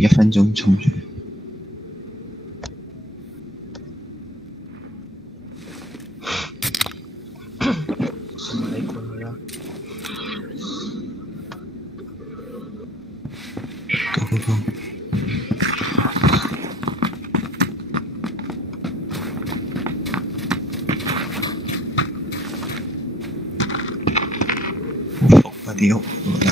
1分鐘衝住。你管佢啦。Go。好服啊啲屋，我覺得。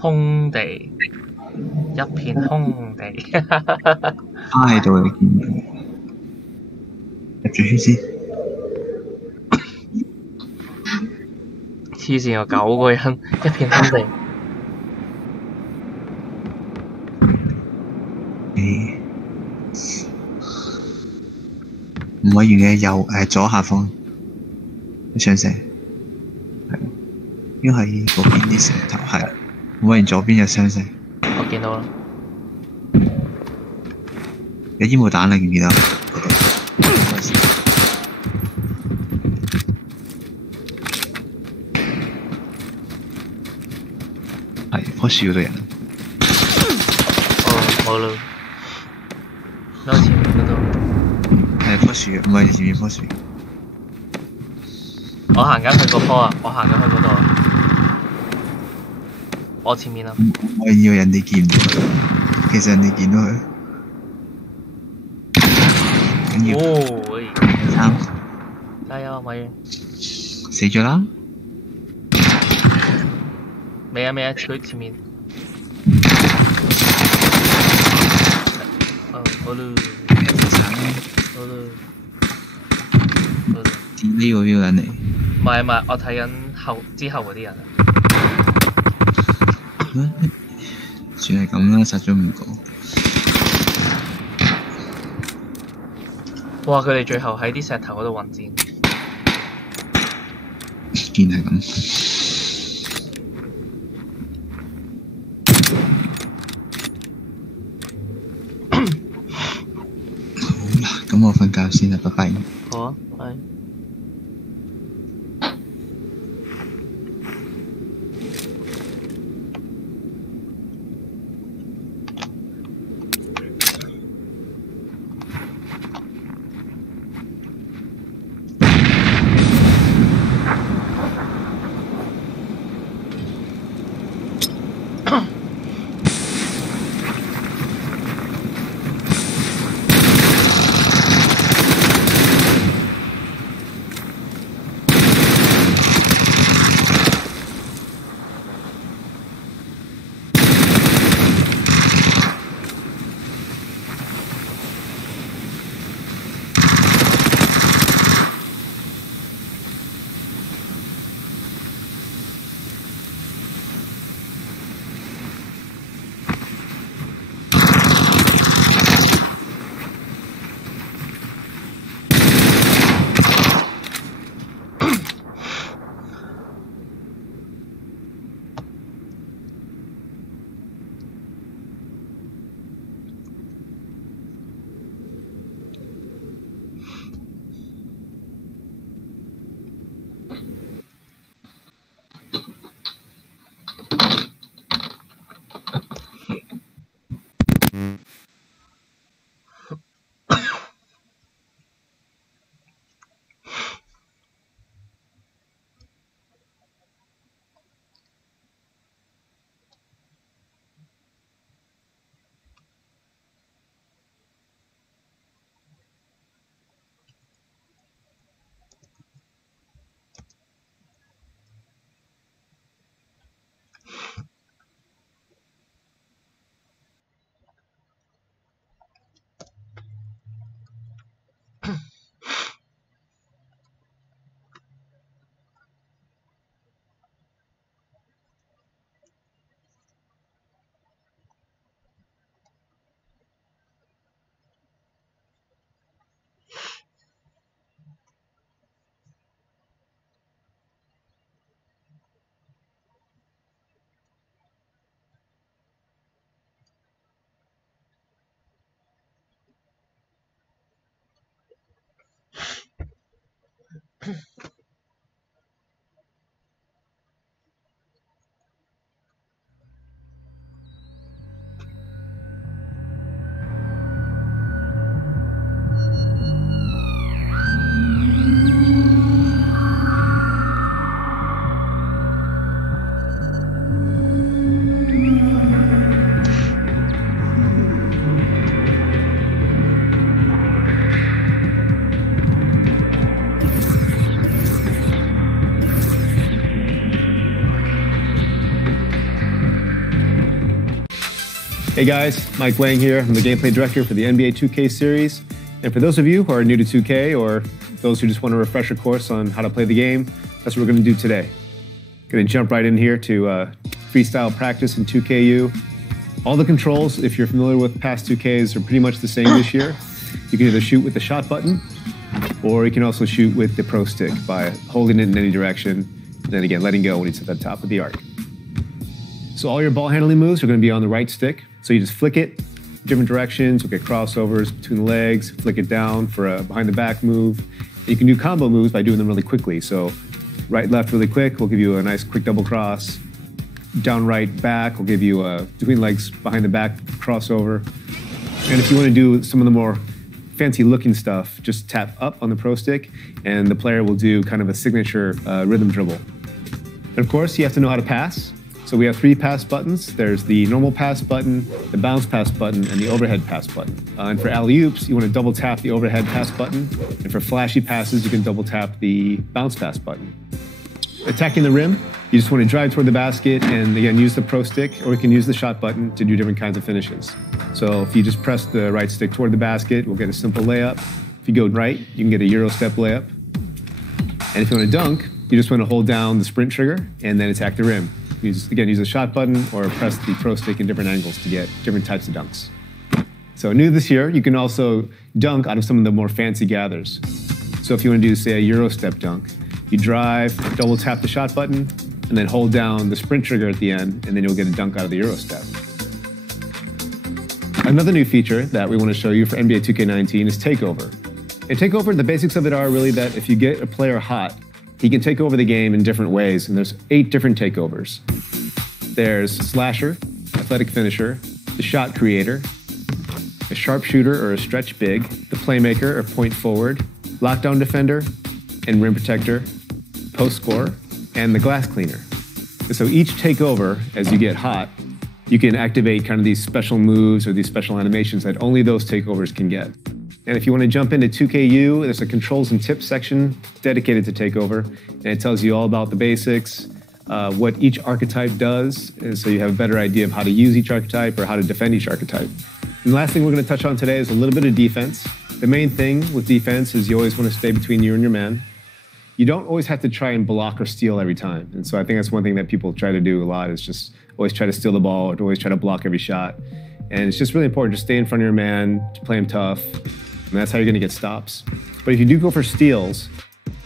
空地，一片空地。趴喺度你見到，入住圈先。黐線有9個人，一片空地。唔可以嘅左下方，上石，係，應該係嗰邊啲石頭，係，唔可以左邊有雙石。我見到啦。有煙霧彈啦，見唔見到？係，棵樹嗰度人。哦，冇啦。喺前面嗰度。係棵樹，唔係前面棵樹。我行緊去嗰棵啊！我行緊去嗰度啊！我前面啊！我以為人哋見唔到佢，其實人哋見到佢。緊要。哦，喂3。加油，咪死咗啦！未啊，佢前面。好啦。好啦。呢個標緊嚟。唔係，我睇緊之後嗰啲人啊。算係咁啦，殺咗5個。哇！佢哋最後喺啲石頭嗰度混戰。見係咁。好啦，咁我瞓覺先啦，拜拜。好啊，拜。Hey guys, Mike Wang here. I'm the gameplay director for the NBA 2K series. And for those of you who are new to 2K or those who just want a refresher course on how to play the game, that's what we're going to do today. Going to jump right in here to freestyle practice in 2KU. All the controls, if you're familiar with past 2Ks, are pretty much the same this year. You can either shoot with the shot button, or you can also shoot with the pro stick by holding it in any direction, and then again, letting go when it's at the top of the arc. So all your ball handling moves are going to be on the right stick. So you just flick it different directions, you'll get crossovers between the legs, flick it down for a behind the back move. And you can do combo moves by doing them really quickly. So right, left really quick will give you a nice quick double cross. Down, right, back will give you a between legs, behind the back crossover. And if you want to do some of the more fancy looking stuff, just tap up on the pro stick and the player will do kind of a signature rhythm dribble. And of course, you have to know how to pass. So we have 3 pass buttons. There's the normal pass button, the bounce pass button, and the overhead pass button. And for alley-oops, you want to double tap the overhead pass button. And for flashy passes, you can double tap the bounce pass button. Attacking the rim, you just want to drive toward the basket and again, use the pro stick, or you can use the shot button to do different kinds of finishes. So if you just press the right stick toward the basket, we'll get a simple layup. If you go right, you can get a Euro step layup. And if you want to dunk, you just want to hold down the sprint trigger and then attack the rim. Use the shot button or press the pro stick in different angles to get different types of dunks. So new this year, you can also dunk out of some of the more fancy gathers. So if you want to do, say, a Euro step dunk, you drive, double tap the shot button, and then hold down the sprint trigger at the end, and then you'll get a dunk out of the Euro step. Another new feature that we want to show you for NBA 2K19 is Takeover. And Takeover, the basics of it are really that if you get a player hot, he can take over the game in different ways, and there's 8 different takeovers. There's Slasher, Athletic Finisher, the Shot Creator, a Sharpshooter or a Stretch Big, the Playmaker or Point Forward, Lockdown Defender, and Rim Protector, Post Scorer, and the Glass Cleaner. And so each takeover, as you get hot, you can activate kind of these special moves or these special animations that only those takeovers can get. And if you want to jump into 2KU, there's a controls and tips section dedicated to Takeover, and it tells you all about the basics, what each archetype does, and so you have a better idea of how to use each archetype or how to defend each archetype. And the last thing we're going to touch on today is a little bit of defense. The main thing with defense is you always want to stay between you and your man. You don't always have to try and block or steal every time. And so I think that's one thing that people try to do a lot is just always try to steal the ball or to always try to block every shot. And it's just really important to stay in front of your man, to play him tough. And that's how you're going to get stops. But if you do go for steals,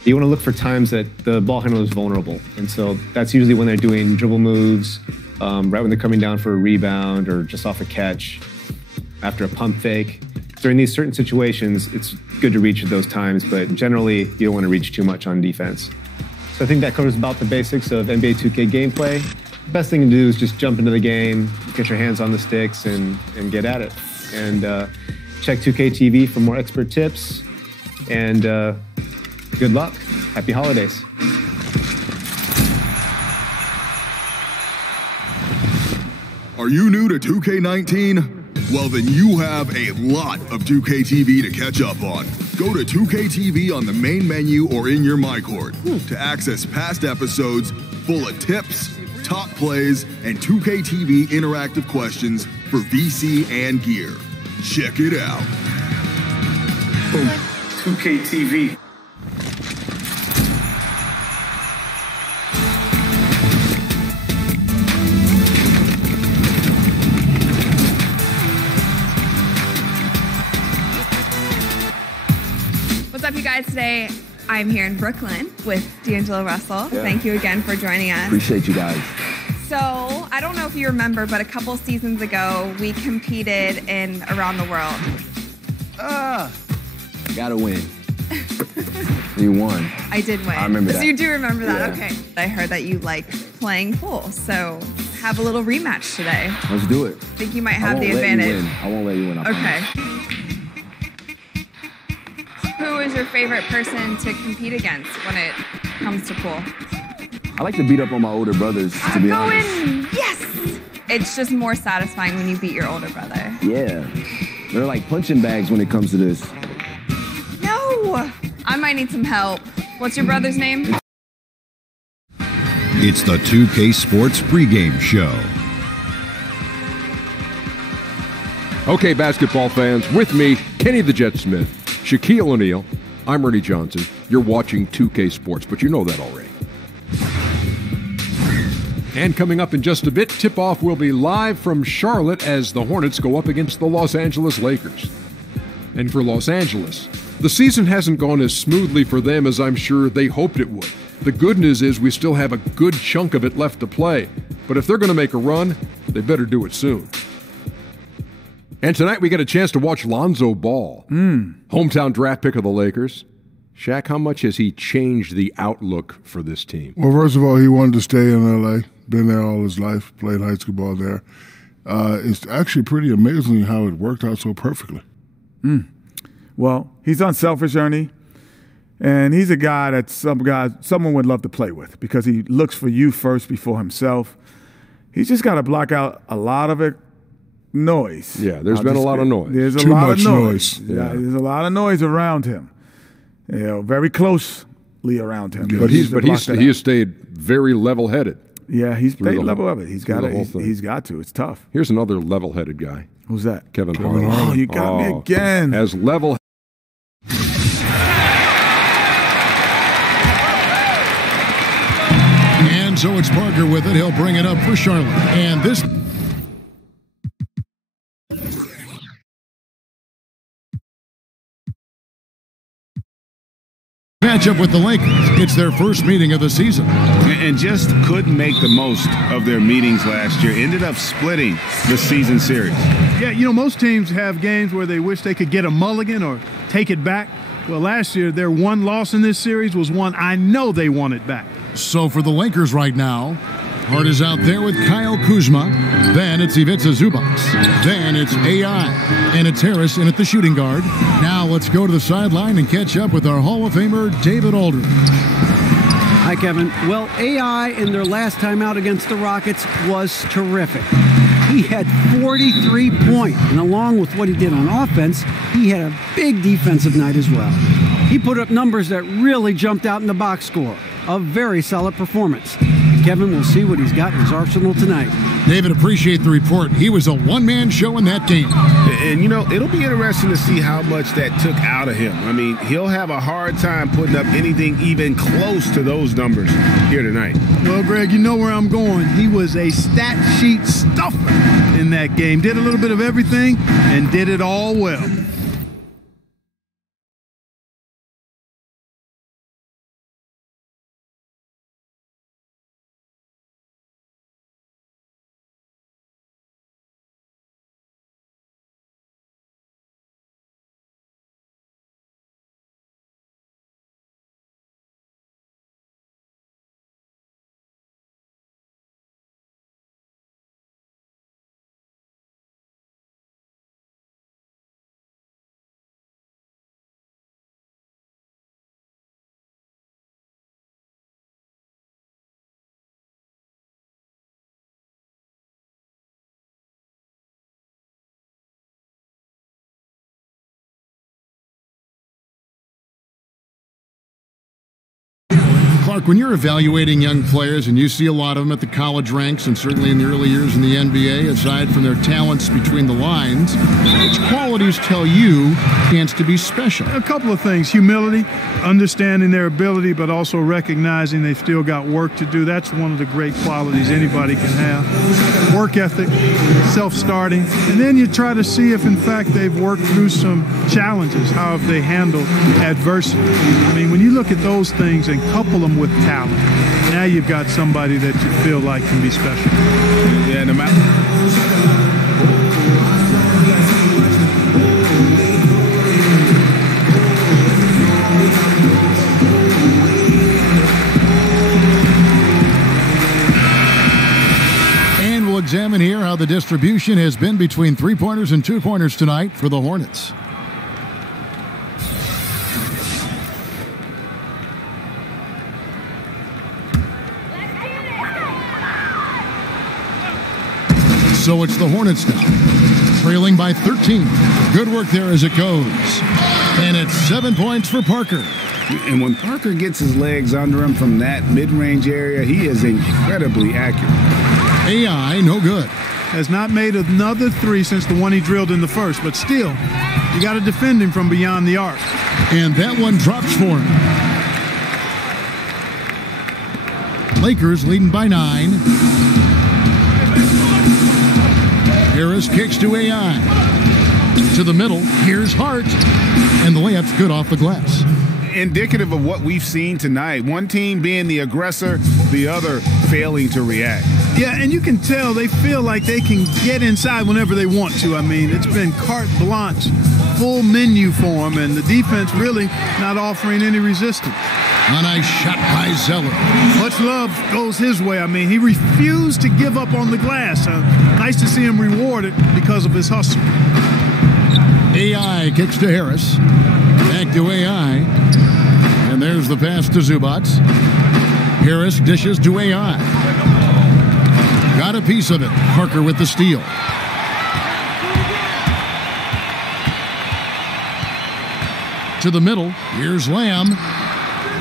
you want to look for times that the ball handler is vulnerable. And so that's usually when they're doing dribble moves, right when they're coming down for a rebound or just off a catch, after a pump fake. During these certain situations, it's good to reach at those times, but generally you don't want to reach too much on defense. So I think that covers about the basics of NBA 2K gameplay. The best thing to do is just jump into the game, get your hands on the sticks, and get at it. And check 2K TV for more expert tips, and good luck. Happy holidays. Are you new to 2K19? Well, then you have a lot of 2K TV to catch up on. Go to 2K TV on the main menu or in your MyCourt to access past episodes full of tips, top plays, and 2K TV interactive questions for VC and gear. Check it out. Boom. 2K TV. What's up, you guys? Today, I'm here in Brooklyn with D'Angelo Russell. Yeah. Thank you again for joining us. Appreciate you guys. So, I don't know if you remember, but a couple seasons ago, we competed in Around the World. Gotta win. You won. I did win. I remember that. So you do remember that? Yeah. Okay. I heard that you like playing pool, so have a little rematch today. Let's do it. I think you might have the advantage. I won't let you win. Okay. Who is your favorite person to compete against when it comes to pool? I like to beat up on my older brothers, to be honest. Yes! It's just more satisfying when you beat your older brother. Yeah. They're like punching bags when it comes to this. No! I might need some help. What's your brother's name? It's the 2K Sports pregame show. Okay, basketball fans, with me, Kenny the Jet Smith, Shaquille O'Neal, I'm Ernie Johnson. You're watching 2K Sports, but you know that already. And coming up in just a bit, tip-off will be live from Charlotte as the Hornets go up against the Los Angeles Lakers. And for Los Angeles, the season hasn't gone as smoothly for them as I'm sure they hoped it would. The good news is we still have a good chunk of it left to play. But if they're going to make a run, they better do it soon. And tonight we get a chance to watch Lonzo Ball, hometown draft pick of the Lakers. Shaq, how much has he changed the outlook for this team? Well, first of all, he wanted to stay in L.A., been there all his life, played high school ball there. It's actually pretty amazing how it worked out so perfectly. Well, he's unselfish, Ernie, and he's a guy that someone would love to play with because he looks for you first before himself. He's just got to block out a lot of it. Noise. Yeah, there's been a lot of noise. There's a lot of noise. Yeah, there's a lot of noise around him. You know, very closely around him. But he has stayed very level-headed. Yeah, he's stayed level-headed. He's got to. It's tough. Here's another level-headed guy. Who's that? Kevin Harlan. Oh, you got me again. As level. And so it's Parker with it. He'll bring it up for Charlotte. And this matchup with the Lakers. It's their first meeting of the season. And just couldn't make the most of their meetings last year. Ended up splitting the season series. Yeah, you know, most teams have games where they wish they could get a mulligan or take it back. Well, last year, their one loss in this series was one I know they wanted back. So for the Lakers right now, Hart is out there with Kyle Kuzma. Then it's Ivica Zubac. Then it's AI. And it's Harris in at the shooting guard. Now let's go to the sideline and catch up with our Hall of Famer, David Aldridge. Hi, Kevin. Well, AI in their last time out against the Rockets was terrific. He had 43 points, and along with what he did on offense, he had a big defensive night as well. He put up numbers that really jumped out in the box score. A very solid performance. Kevin will see what he's got in his arsenal tonight. David, appreciate the report. He was a one-man show in that game. And, you know, it'll be interesting to see how much that took out of him. I mean, he'll have a hard time putting up anything even close to those numbers here tonight. Well, Greg, you know where I'm going. He was a stat sheet stuffer in that game. Did a little bit of everything and did it all well. Clark, when you're evaluating young players and you see a lot of them at the college ranks and certainly in the early years in the NBA, aside from their talents between the lines, which qualities tell you chance to be special? A couple of things. Humility, understanding their ability, but also recognizing they've still got work to do. That's one of the great qualities anybody can have. Work ethic, self-starting, and then you try to see if, in fact, they've worked through some challenges. How have they handled adversity? I mean, when you look at those things and couple them with talent, now you've got somebody that you feel like can be special. Yeah, no matter. And we'll examine here how the distribution has been between three-pointers and two-pointers tonight for the Hornets. So it's the Hornets now, trailing by 13. Good work there as it goes. And it's 7 points for Parker. And when Parker gets his legs under him from that mid-range area, he is incredibly accurate. AI, no good. has not made another three since the one he drilled in the first, but still, you got to defend him from beyond the arc. And that one drops for him. Lakers leading by 9. Harris kicks to AI. To the middle, here's Hart. And the layup's good off the glass. Indicative of what we've seen tonight. One team being the aggressor, the other failing to react. Yeah, and you can tell they feel like they can get inside whenever they want to. I mean, it's been carte blanche, full menu for them, and the defense really not offering any resistance. A nice shot by Zeller. Much love goes his way. I mean, he refused to give up on the glass. Nice to see him rewarded because of his hustle. AI kicks to Harris. Back to AI. And there's the pass to Zubac. Harris dishes to AI. Got a piece of it. Parker with the steal. To the middle. Here's Lamb.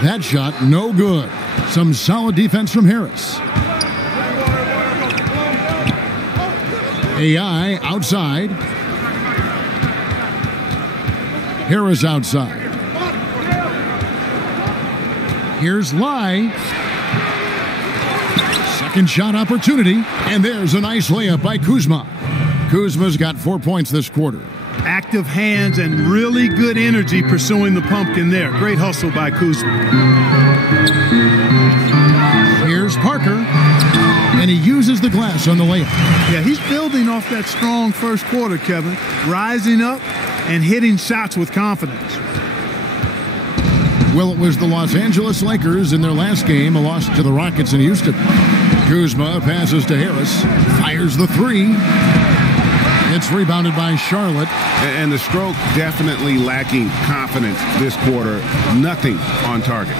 That shot, no good. Some solid defense from Harris. AI outside. Harris outside. Here's Lai. Second shot opportunity. And there's a nice layup by Kuzma. Kuzma's got 4 points this quarter. Active hands and really good energy pursuing the pumpkin there. Great hustle by Kuzma. Here's Parker. And he uses the glass on the layup. Yeah, he's building off that strong first quarter, Kevin. Rising up and hitting shots with confidence. Well, it was the Los Angeles Lakers in their last game, a loss to the Rockets in Houston. Kuzma passes to Harris, fires the three. It's rebounded by Charlotte. And the stroke definitely lacking confidence this quarter. Nothing on target.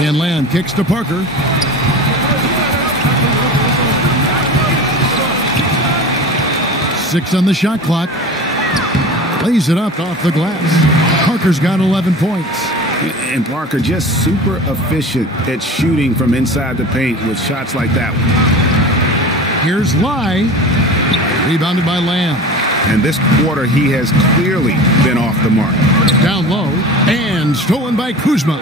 And Lamb kicks to Parker. Six on the shot clock. Lays it up off the glass. Parker's got 11 points. And Parker just super efficient at shooting from inside the paint with shots like that one. Here's Lai. Rebounded by Lamb. And this quarter, he has clearly been off the mark. Down low. And stolen by Kuzma.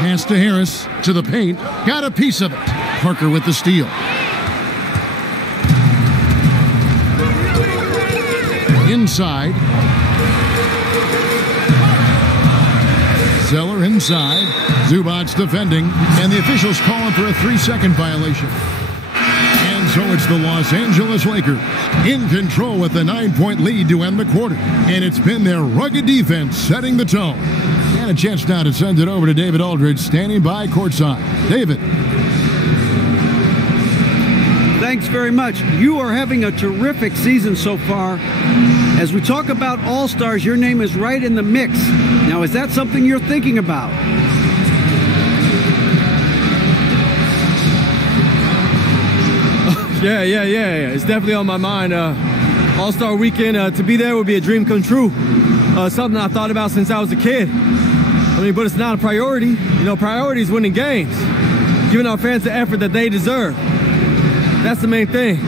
Pass to Harris. To the paint. Got a piece of it. Parker with the steal. Inside. Zeller inside. Zubac defending. And the officials calling for a 3-second violation. And so it's the Los Angeles Lakers in control with a 9-point lead to end the quarter. And it's been their rugged defense setting the tone. And a chance now to send it over to David Aldridge standing by courtside. David. Thanks very much. You are having a terrific season so far. As we talk about All-Stars, your name is right in the mix. Now, is that something you're thinking about? Yeah. It's definitely on my mind. All-Star Weekend, to be there would be a dream come true. Something I thought about since I was a kid. I mean, but it's not a priority. You know, priority is winning games. Giving our fans the effort that they deserve. That's the main thing.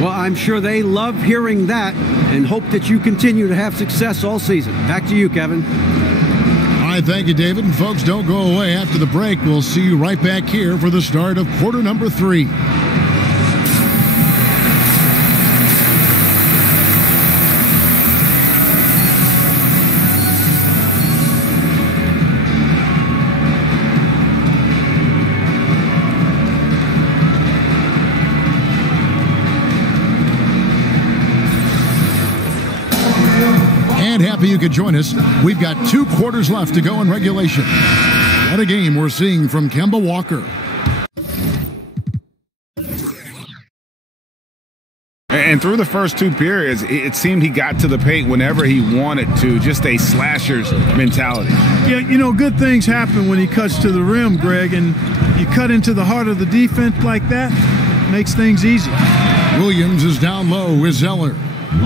Well, I'm sure they love hearing that and hope that you continue to have success all season. Back to you, Kevin. All right, thank you, David. And folks, don't go away. After the break, we'll see you right back here for the start of quarter number 3. Happy you could join us. We've got 2 quarters left to go in regulation. What a game we're seeing from Kemba Walker. And through the first 2 periods, it seemed he got to the paint whenever he wanted to. Just a slasher's mentality. Yeah, you know, good things happen when he cuts to the rim, Greg, and you cut into the heart of the defense like that, makes things easy. Williams is down low with Zeller.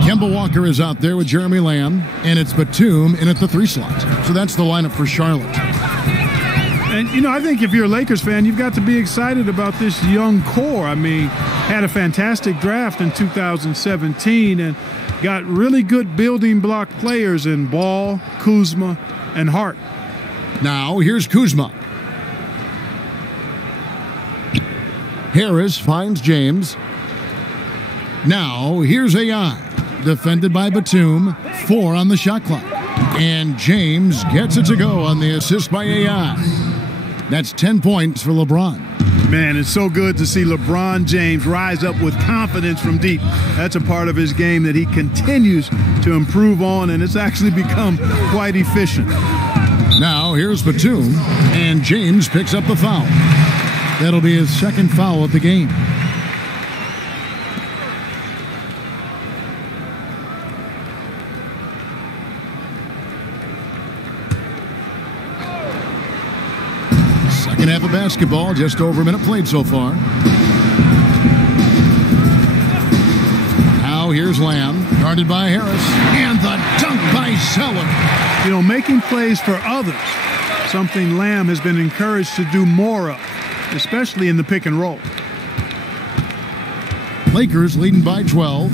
Kemba Walker is out there with Jeremy Lamb, and it's Batum in at the 3 slot. So that's the lineup for Charlotte. And, you know, I think if you're a Lakers fan, you've got to be excited about this young core. I mean, had a fantastic draft in 2017 and got really good building block players in Ball, Kuzma, and Hart. Now, here's Kuzma. Harris finds James. Now, here's AI. Defended by Batum. 4 on the shot clock. And James gets it to go on the assist by AI. That's 10 points for LeBron. Man, it's so good to see LeBron James rise up with confidence from deep. That's a part of his game that he continues to improve on, and it's actually become quite efficient. Now, here's Batum, and James picks up the foul. That'll be his second foul of the game. Second half of basketball, just over a minute played so far. Now here's Lamb, guarded by Harris, and the dunk by Zeller. You know, making plays for others, something Lamb has been encouraged to do more of, especially in the pick and roll. Lakers leading by 12.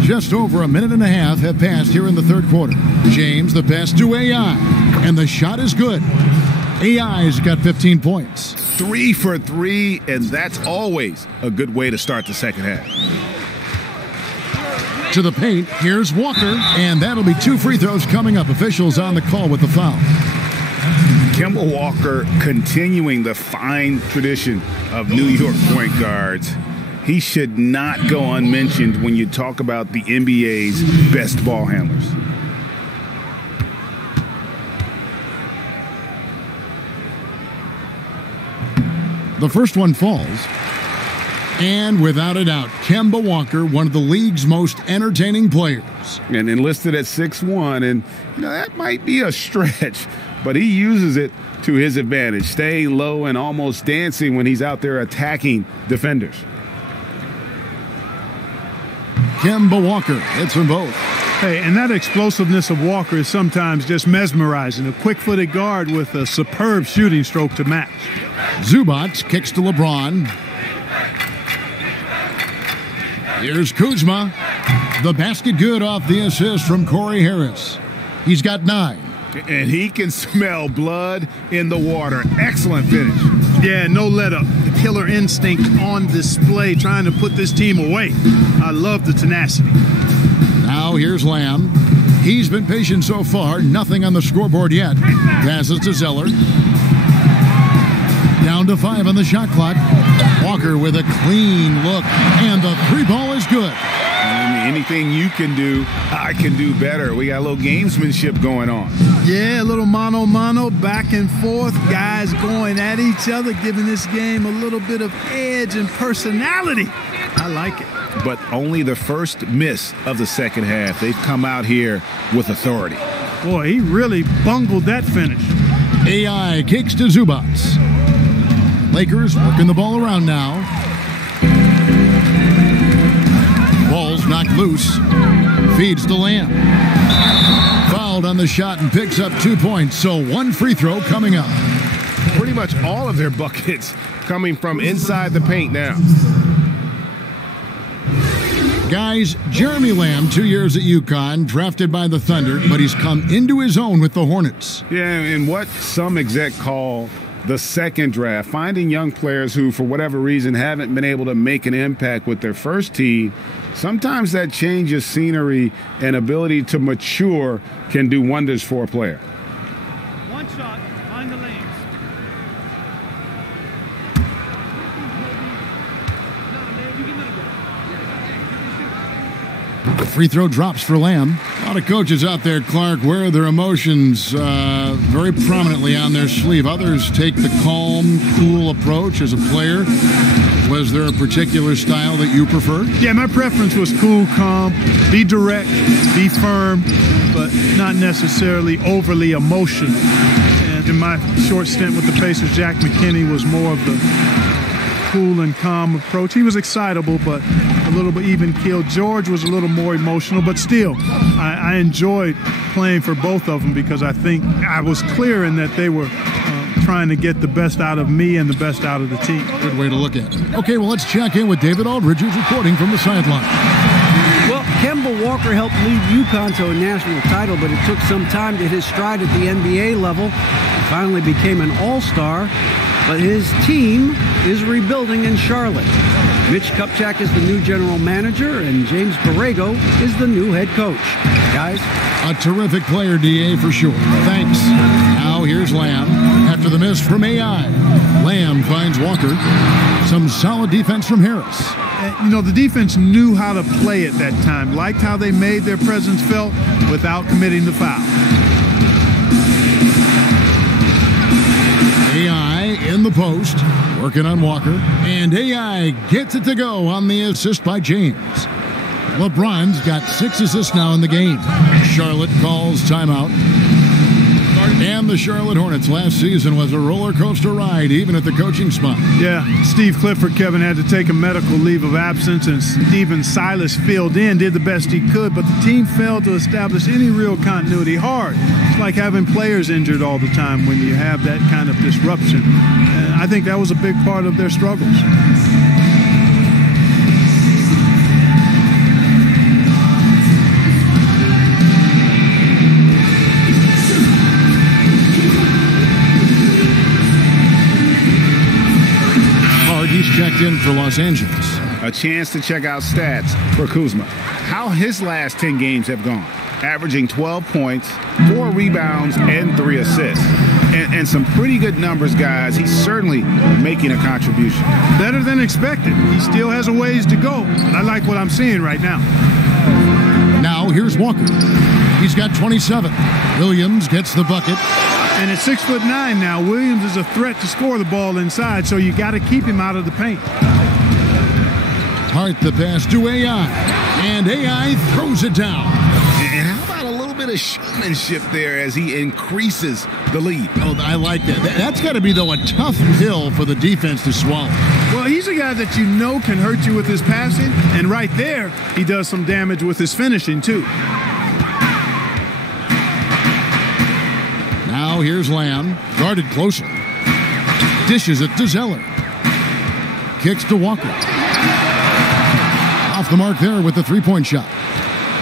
Just over a minute and a half have passed here in the third quarter. James, the pass to AI, and the shot is good. AI's got 15 points. 3 for 3, and that's always a good way to start the second half. To the paint, here's Walker, and that'll be 2 free throws coming up. Officials on the call with the foul. Kemba Walker continuing the fine tradition of New York point guards. He should not go unmentioned when you talk about the NBA's best ball handlers. The first one falls. And without a doubt, Kemba Walker, one of the league's most entertaining players. And enlisted at 6'1", and you know that might be a stretch, but he uses it to his advantage, staying low and almost dancing when he's out there attacking defenders. Kemba Walker hits them both. Hey, and that explosiveness of Walker is sometimes just mesmerizing. A quick-footed guard with a superb shooting stroke to match. Zubac kicks to LeBron. Here's Kuzma. The basket good off the assist from Corey Harris. He's got 9. And he can smell blood in the water. Excellent finish. Yeah, no let up. The killer instinct on display, trying to put this team away. I love the tenacity. Now here's Lamb. He's been patient so far. Nothing on the scoreboard yet. Passes to Zeller. Down to 5 on the shot clock. Walker with a clean look. And the 3-ball is good. Anything you can do, I can do better. We got a little gamesmanship going on. Yeah, a little mano-mano, back and forth. Guys going at each other, giving this game a little bit of edge and personality. I like it. But only the first miss of the second half. They've come out here with authority. Boy, he really bungled that finish. AI kicks to Zubac. Lakers working the ball around now. Ball's knocked loose. Feeds to Lamb. Fouled on the shot and picks up 2 points. So 1 free throw coming up. Pretty much all of their buckets coming from inside the paint now. Guys, Jeremy Lamb, 2 years at UConn, drafted by the Thunder, but he's come into his own with the Hornets. Yeah, and what some exec call the second draft, finding young players who, for whatever reason, haven't been able to make an impact with their first team. Sometimes that change of scenery and ability to mature can do wonders for a player. One shot, find the lanes. Free throw drops for Lamb. A lot of coaches out there, Clark, wear their emotions very prominently on their sleeve. Others take the calm, cool approach as a player. Was there a particular style that you preferred? Yeah, my preference was cool, calm, be direct, be firm, but not necessarily overly emotional. And in my short stint with the Pacers, Jack McKinney was more of the cool and calm approach. He was excitable, but a little bit even killed. George was a little more emotional, but still, I enjoyed playing for both of them because I think I was clear in that they were trying to get the best out of me and the best out of the team. Good way to look at it. Okay, well, let's check in with David Aldridge, who's reporting from the sideline. Well, Kemba Walker helped lead UConn to a national title, but it took some time to hit his stride at the NBA level. He finally became an all-star, but his team is rebuilding in Charlotte. Mitch Kupchak is the new general manager, and James Borrego is the new head coach. Guys? A terrific player, D.A., for sure. Thanks. Now here's Lamb. After the miss from AI, Lamb finds Walker. Some solid defense from Harris. You know, the defense knew how to play at that time, liked how they made their presence felt without committing the foul. AI in the post, working on Walker, and AI gets it to go on the assist by James. LeBron's got 6 assists now in the game. Charlotte calls timeout. And the Charlotte Hornets last season was a roller coaster ride, even at the coaching spot. Yeah, Steve Clifford, Kevin, had to take a medical leave of absence, and Steven Silas filled in, did the best he could, but the team failed to establish any real continuity. Hard. It's like having players injured all the time when you have that kind of disruption. And I think that was a big part of their struggles. He's checked in for Los Angeles. A chance to check out stats for Kuzma. How his last 10 games have gone. Averaging 12 points, 4 rebounds, and 3 assists. And some pretty good numbers, guys. He's certainly making a contribution. Better than expected. He still has a ways to go. I like what I'm seeing right now. Now here's Walker. He's got 27. Williams gets the bucket. And at 6'9" now, Williams is a threat to score the ball inside, so you got to keep him out of the paint. Hart the pass to AI, and AI throws it down. And how about a little bit of showmanship there as he increases the lead? Oh, I like that. That's got to be, though, a tough hill for the defense to swallow. Well, he's a guy that you know can hurt you with his passing, and right there, he does some damage with his finishing, too. Now here's Lamb, guarded closer. Dishes it to Zeller. Kicks to Walker. Off the mark there with the three-point shot.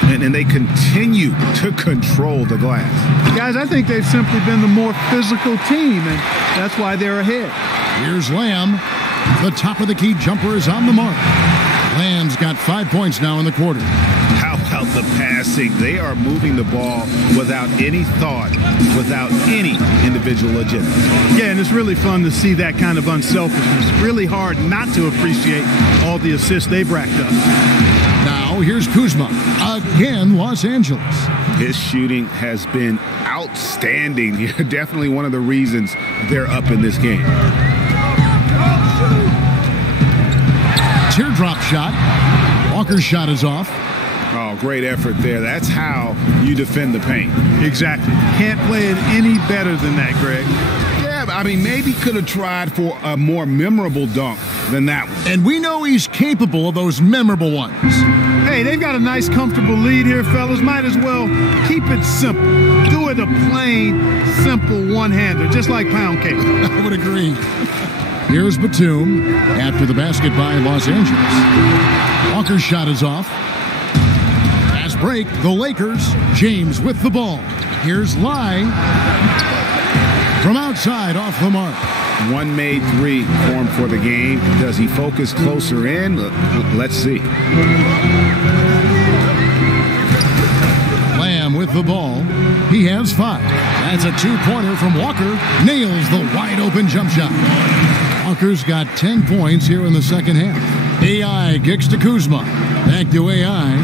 And they continue to control the glass. Guys, I think they've simply been the more physical team, and that's why they're ahead. Here's Lamb. The top of the key jumper is on the mark. Lamb's got 5 points now in the quarter. How about the passing? They are moving the ball without any thought, without any individual agenda. Yeah, and it's really fun to see that kind of unselfishness. Really hard not to appreciate all the assists they've racked up. Now here's Kuzma. Again, Los Angeles. His shooting has been outstanding. Definitely one of the reasons they're up in this game. Teardrop shot. Walker's shot is off. Oh, great effort there. That's how you defend the paint. Exactly. Can't play it any better than that, Greg. Yeah, I mean, maybe could have tried for a more memorable dunk than that one. And we know he's capable of those memorable ones. Hey, they've got a nice, comfortable lead here, fellas. Might as well keep it simple. Do it a plain, simple one-hander, just like pound cake. I would agree. Here's Batum after the basket by Los Angeles. Walker's shot is off. Fast break, the Lakers. James with the ball. Here's Lai. From outside, off the mark. One made three formed for the game. Does he focus closer in? Let's see. Lamb with the ball. He has 5. That's a 2-pointer from Walker. Nails the wide-open jump shot. Walker's got 10 points here in the second half. AI kicks to Kuzma. Back to AI.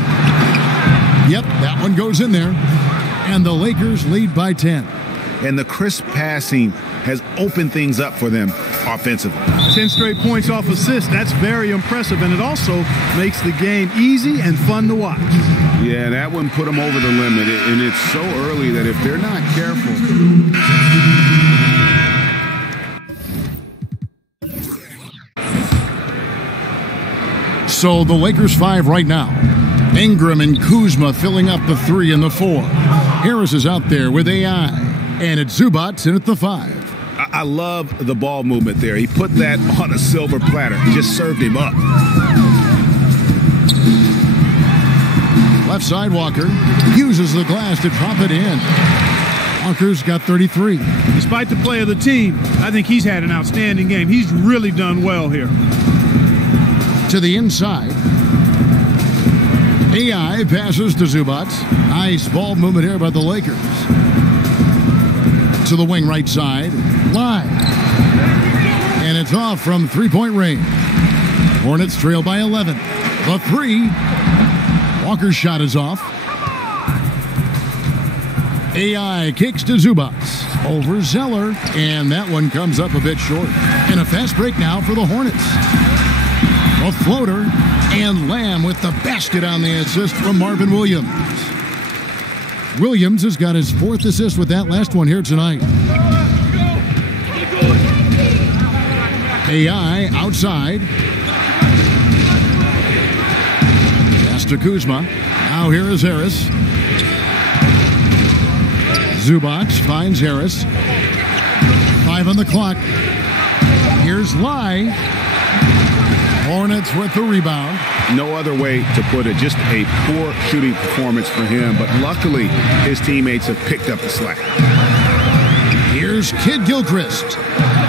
Yep, that one goes in there. And the Lakers lead by 10. And the crisp passing has opened things up for them offensively. 10 straight points off assists. That's very impressive, and it also makes the game easy and fun to watch. Yeah, that one put them over the limit, and it's so early that if they're not careful... So the Lakers 5 right now. Ingram and Kuzma filling up the 3 and the 4. Harris is out there with AI. And it's Zubac in at the 5. I love the ball movement there. He put that on a silver platter. Just served him up. Left side, Walker uses the glass to drop it in. Walker's got 33. Despite the play of the team, I think he's had an outstanding game. He's really done well here. To the inside. AI passes to Zubac. Nice ball movement here by the Lakers. To the wing right side. Live. And it's off from three-point range. Hornets trail by 11. The 3. Walker's shot is off. AI kicks to Zubac. Over Zeller. And that one comes up a bit short. And a fast break now for the Hornets. A floater. And Lamb with the basket on the assist from Marvin Williams. Williams has got his 4th assist with that last one here tonight. AI outside. Pass to Kuzma. Now here is Harris. Zubac finds Harris. 5 on the clock. Here's Lai. Hornets with the rebound. No other way to put it. Just a poor shooting performance for him. But luckily, his teammates have picked up the slack. Here's Kid Gilchrist.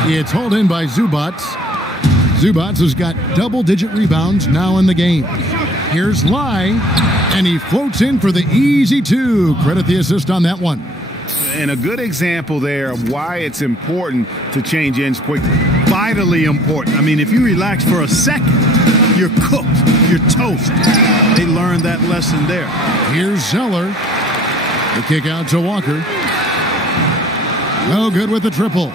It's hauled in by Zubac. Zubac has got double-digit rebounds now in the game. Here's Lai. And he floats in for the easy 2. Credit the assist on that one. And a good example there of why it's important to change ends quickly. Vitally important. I mean, if you relax for a second, you're cooked. You're toast. They learned that lesson there. Here's Zeller. The kick out to Walker. No good with the triple.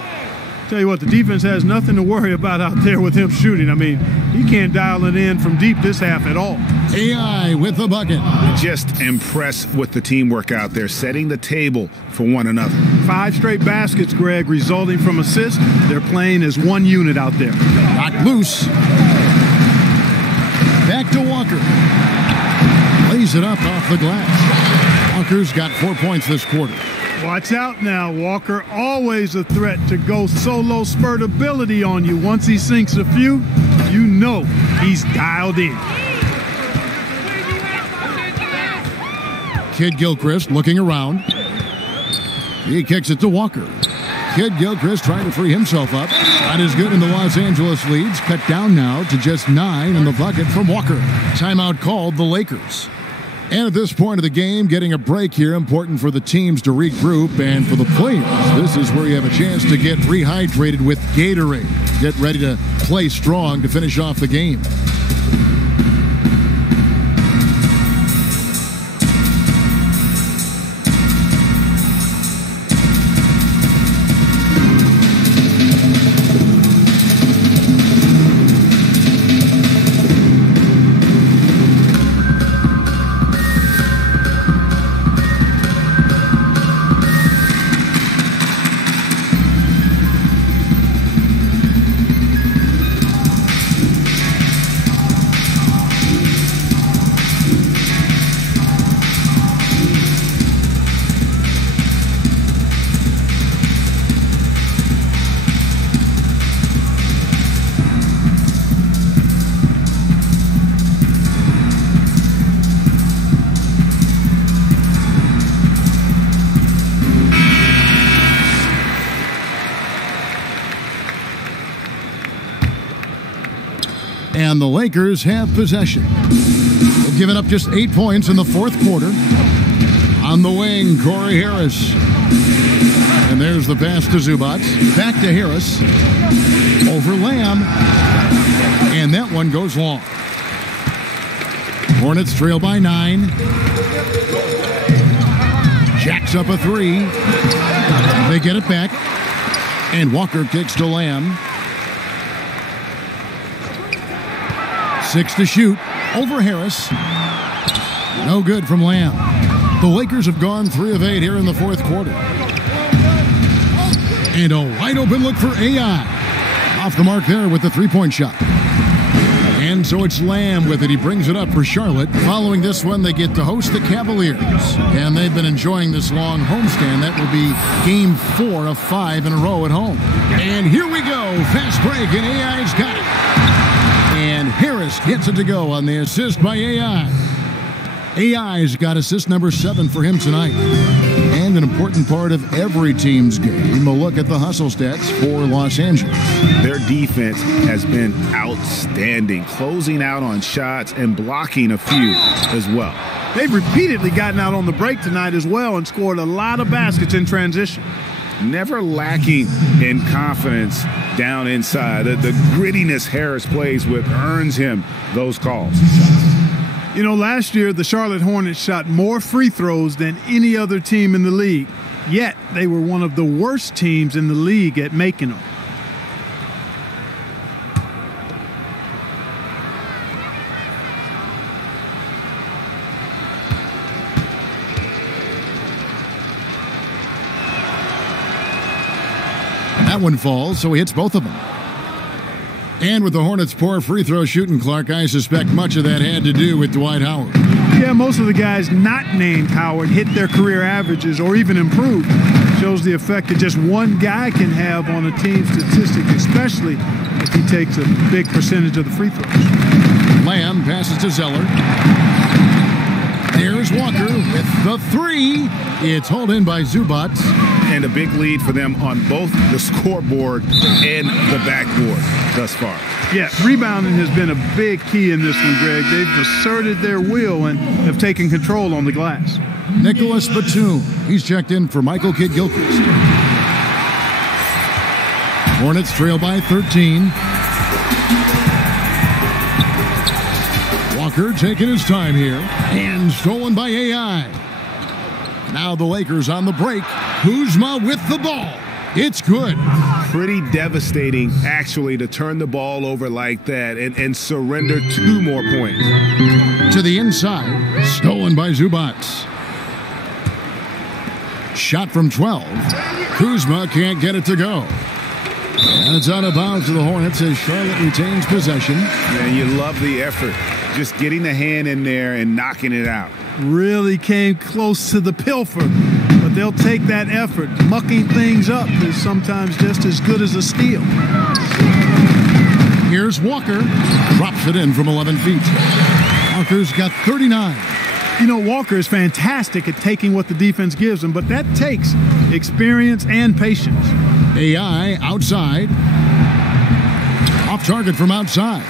Tell you what, the defense has nothing to worry about out there with him shooting. I mean, he can't dial it in from deep this half at all. AI with the bucket. Just impressed with the teamwork out there, setting the table for one another. 5 straight baskets, Greg, resulting from assists. They're playing as one unit out there. Knocked loose. Back to Walker. Lays it up off the glass. Walker's got 4 points this quarter. Watch out now, Walker. Always a threat to go solo spurt ability on you. Once he sinks a few, you know he's dialed in. Kid Gilchrist looking around. He kicks it to Walker. Kid Gilchrist trying to free himself up. Not as good in the Los Angeles leads. Cut down now to just 9 in the bucket from Walker. Timeout called the Lakers. And at this point of the game, getting a break here, important for the teams to regroup. And for the players, this is where you have a chance to get rehydrated with Gatorade. Get ready to play strong to finish off the game. And the Lakers have possession. They've given up just 8 points in the 4th quarter. On the wing, Corey Harris. And there's the pass to Zubac. Back to Harris. Over Lamb. And that one goes long. Hornets trail by 9. Jacks up a 3. They get it back. And Walker kicks to Lamb. 6 to shoot. Over Harris. No good from Lamb. The Lakers have gone 3 of 8 here in the 4th quarter. And a wide open look for AI. Off the mark there with the 3-point shot. And And so it's Lamb with it. He brings it up for Charlotte. Following this one, they get to host the Cavaliers. And they've been enjoying this long homestand. That will be game 4 of 5 in a row at home. And here we go. Fast break, and AI's got it. And Harris gets it to go on the assist by AI. AI's got assist number 7 for him tonight. And an important part of every team's game, a look at the hustle stats for Los Angeles. Their defense has been outstanding, closing out on shots and blocking a few as well. They've repeatedly gotten out on the break tonight as well and scored a lot of baskets in transition. Never lacking in confidence down inside. The grittiness Harris plays with earns him those calls. You know, last year, the Charlotte Hornets shot more free throws than any other team in the league, yet they were one of the worst teams in the league at making them. That one falls, so he hits both of them. And with the Hornets' poor free throw shooting, Clark, I suspect much of that had to do with Dwight Howard. Yeah, most of the guys not named Howard hit their career averages or even improved. Shows the effect that just one guy can have on a team statistic, especially if he takes a big percentage of the free throws. Lamb passes to Zeller. Here's Walker with the 3. It's hauled in by Zubac. And a big lead for them on both the scoreboard and the backboard thus far. Yeah, rebounding has been a big key in this one, Greg. They've asserted their will and have taken control on the glass. Nicholas Batum. He's checked in for Michael Kidd-Gilchrist. Hornets trail by 13. Walker taking his time here. And stolen by AI. Now the Lakers on the break. Kuzma with the ball. It's good. Pretty devastating, actually, to turn the ball over like that and surrender 2 more points. To the inside. Stolen by Zubac. Shot from 12. Kuzma can't get it to go. And it's out of bounds to the Hornets as Charlotte retains possession. Man, you love the effort. Just getting the hand in there and knocking it out. Really came close to the pilfer, but they'll take that effort. Mucking things up is sometimes just as good as a steal. Here's Walker. Drops it in from 11 feet. Walker's got 39. You know, Walker is fantastic at taking what the defense gives him, but that takes experience and patience. AI outside. Off target from outside.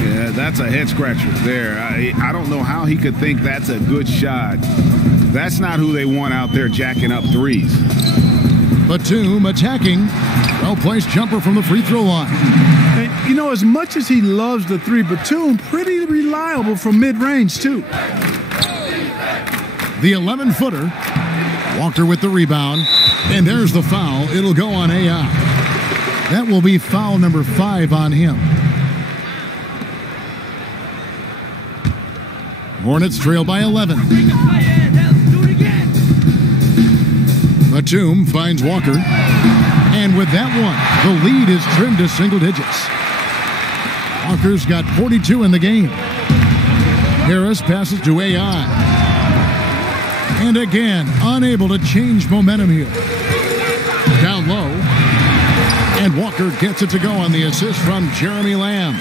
Yeah, that's a head scratcher there. I don't know how he could think that's a good shot. That's not who they want out there jacking up threes. Batum attacking. Well-placed jumper from the free throw line. And, you know, as much as he loves the 3, Batum pretty reliable from mid-range, too. The 11-footer. Walker with the rebound. And there's the foul. It'll go on AI. That will be foul number 5 on him. Hornets trail by 11. Batum finds Walker. And with that one, the lead is trimmed to single digits. Walker's got 42 in the game. Harris passes to AI. And again, unable to change momentum here. Down low. And Walker gets it to go on the assist from Jeremy Lamb.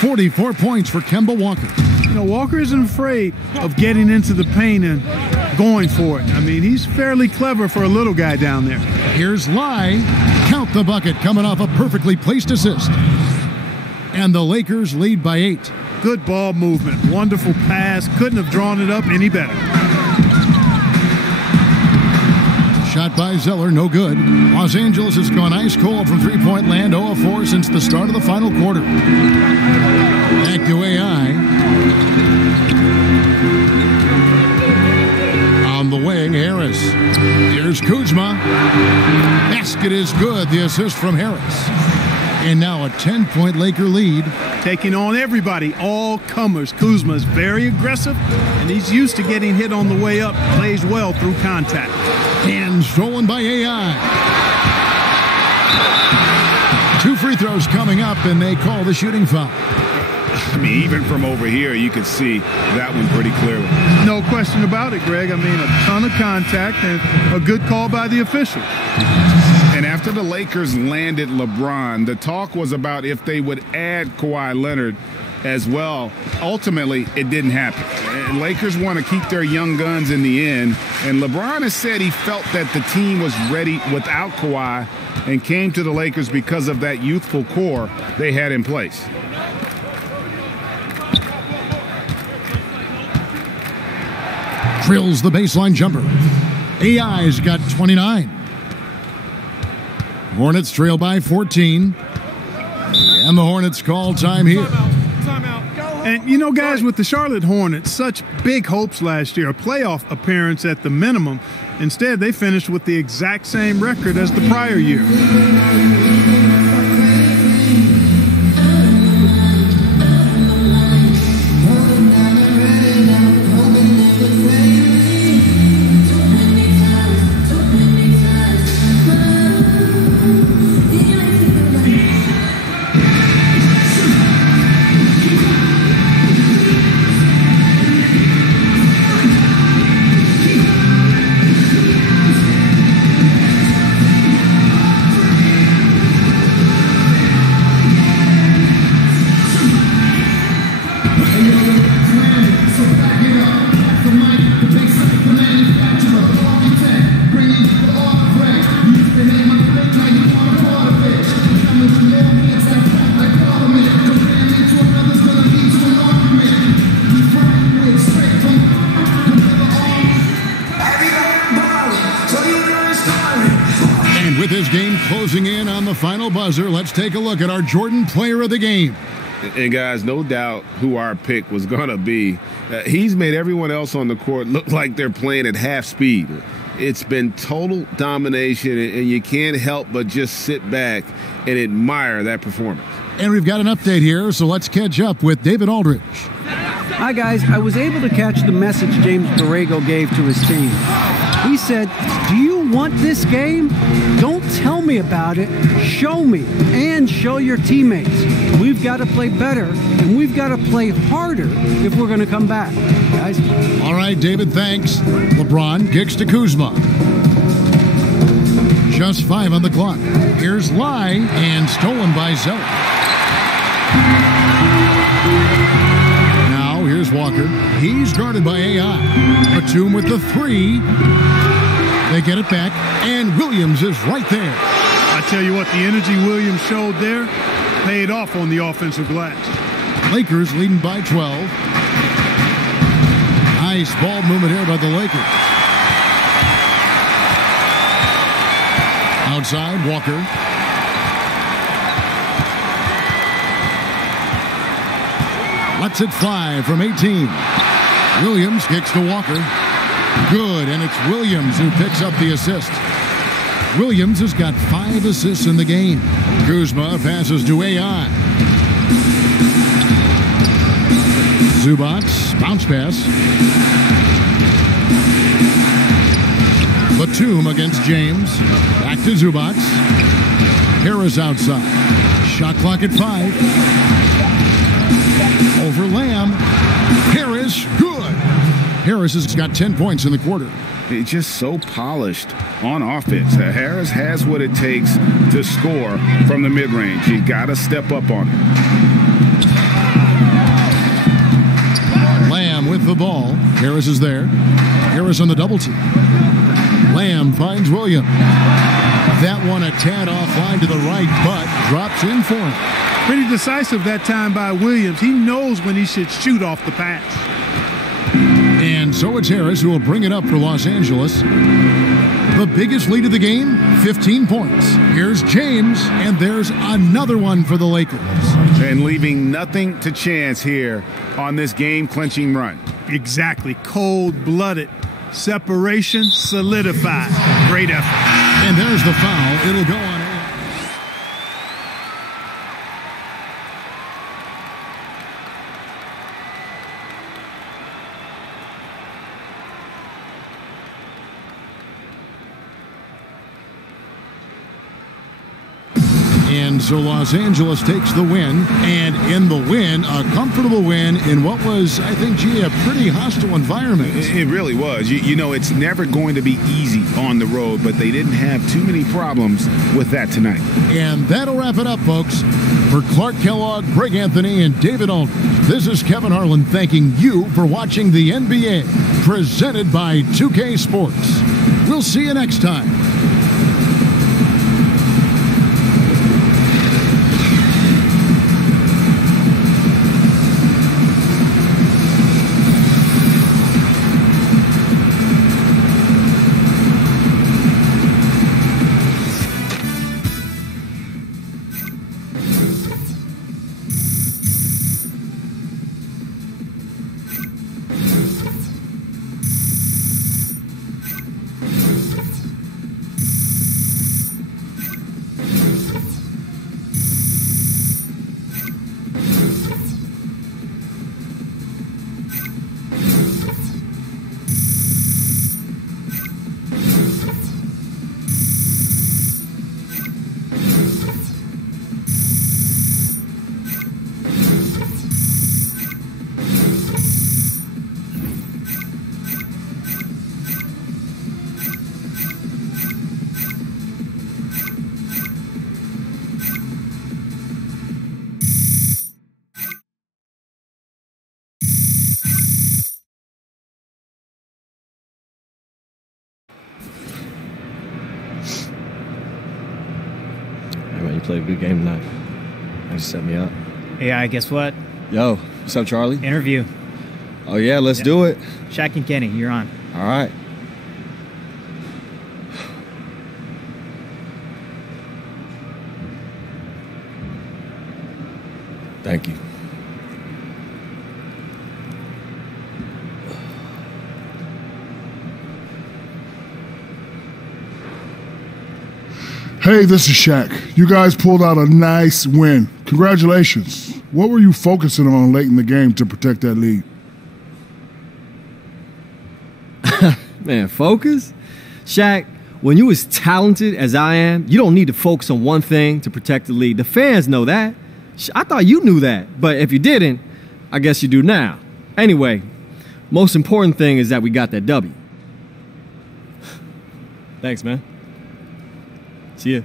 44 points for Kemba Walker. You know, Walker isn't afraid of getting into the paint and going for it. I mean, he's fairly clever for a little guy down there. Here's Lai. Count the bucket coming off a perfectly placed assist. And the Lakers lead by 8. Good ball movement. Wonderful pass. Couldn't have drawn it up any better. Shot by Zeller, no good. Los Angeles has gone ice cold from three-point land, 0 of 4 since the start of the final quarter. Back to AI. On the wing, Harris. Here's Kuzma. Basket is good, the assist from Harris. And now a 10-point Laker lead. Taking on everybody, all comers. Kuzma's very aggressive, and he's used to getting hit on the way up. Plays well through contact. And stolen by AI. 2 free throws coming up, and they call the shooting foul. I mean, even from over here, you could see that one pretty clearly. No question about it, Greg. I mean, a ton of contact and a good call by the official. And after the Lakers landed LeBron, the talk was about if they would add Kawhi Leonard as well. Ultimately, it didn't happen. And Lakers want to keep their young guns in the end. And LeBron has said he felt that the team was ready without Kawhi and came to the Lakers because of that youthful core they had in place. Drills the baseline jumper. AI's got 29. Hornets trail by 14. And the Hornets call time here. And, you know, guys, with the Charlotte Hornets, such big hopes last year, a playoff appearance at the minimum. Instead, they finished with the exact same record as the prior year. With his game closing in on the final buzzer, let's take a look at our Jordan Player of the Game. And guys, no doubt who our pick was going to be. He's made everyone else on the court look like they're playing at half speed. It's been total domination, and you can't help but just sit back and admire that performance. And we've got an update here, so let's catch up with David Aldridge. Hi, guys. I was able to catch the message James Borrego gave to his team. He said, "Do you want this game? Don't tell me about it. Show me and show your teammates. We've got to play better, and we've got to play harder if we're going to come back." Guys. All right, David, thanks. LeBron kicks to Kuzma. Just 5 on the clock. Here's Lai, and stolen by Zeller. Now, here's Walker. He's guarded by AI. Batum with the 3. They get it back, and Williams is right there. I tell you what, the energy Williams showed there paid off on the offensive glass. Lakers leading by 12. Nice ball movement here by the Lakers. Outside, Walker. Lets it fly from 18. Williams kicks to Walker. Good, and it's Williams who picks up the assist. Williams has got 5 assists in the game. Kuzma passes to AI. Zubac, bounce pass. Batum against James. Back to Zubac. Harris outside. Shot clock at 5. Over Lamb. Harris, good. Harris has got 10 points in the quarter. It's just so polished on offense. Harris has what it takes to score from the mid-range. You got to step up on it. Lamb with the ball. Harris is there. Harris on the double team. Lamb finds Williams. That one a tad offline to the right, but drops in for him. Pretty decisive that time by Williams. He knows when he should shoot off the pass. And so it's Harris who will bring it up for Los Angeles. The biggest lead of the game, 15 points. Here's James, and there's another one for the Lakers. And leaving nothing to chance here on this game-clinching run. Exactly. Cold-blooded. Separation solidified. Great effort. And there's the foul. It'll go on. And And so Los Angeles takes the win, and in the win, a comfortable win in what was, I think, G, a pretty hostile environment. It really was. You know, it's never going to be easy on the road, but they didn't have too many problems with that tonight. And that'll wrap it up, folks. For Clark Kellogg, Greg Anthony, and David Aldridge, this is Kevin Harlan thanking you for watching the NBA, presented by 2K Sports. We'll see you next time. You played a good game tonight. Thanks for setting me up. AI, guess what? Yo, what's up, Charlie? Interview. Oh, yeah, let's do it. Shaq and Kenny, you're on. All right. Thank you. Hey, this is Shaq. You guys pulled out a nice win. Congratulations. What were you focusing on late in the game to protect that lead? Man, focus? Shaq, when you as talented as I am, you don't need to focus on one thing to protect the lead. The fans know that. I thought you knew that. But if you didn't, I guess you do now. Anyway, most important thing is that we got that W. Thanks, man. See ya.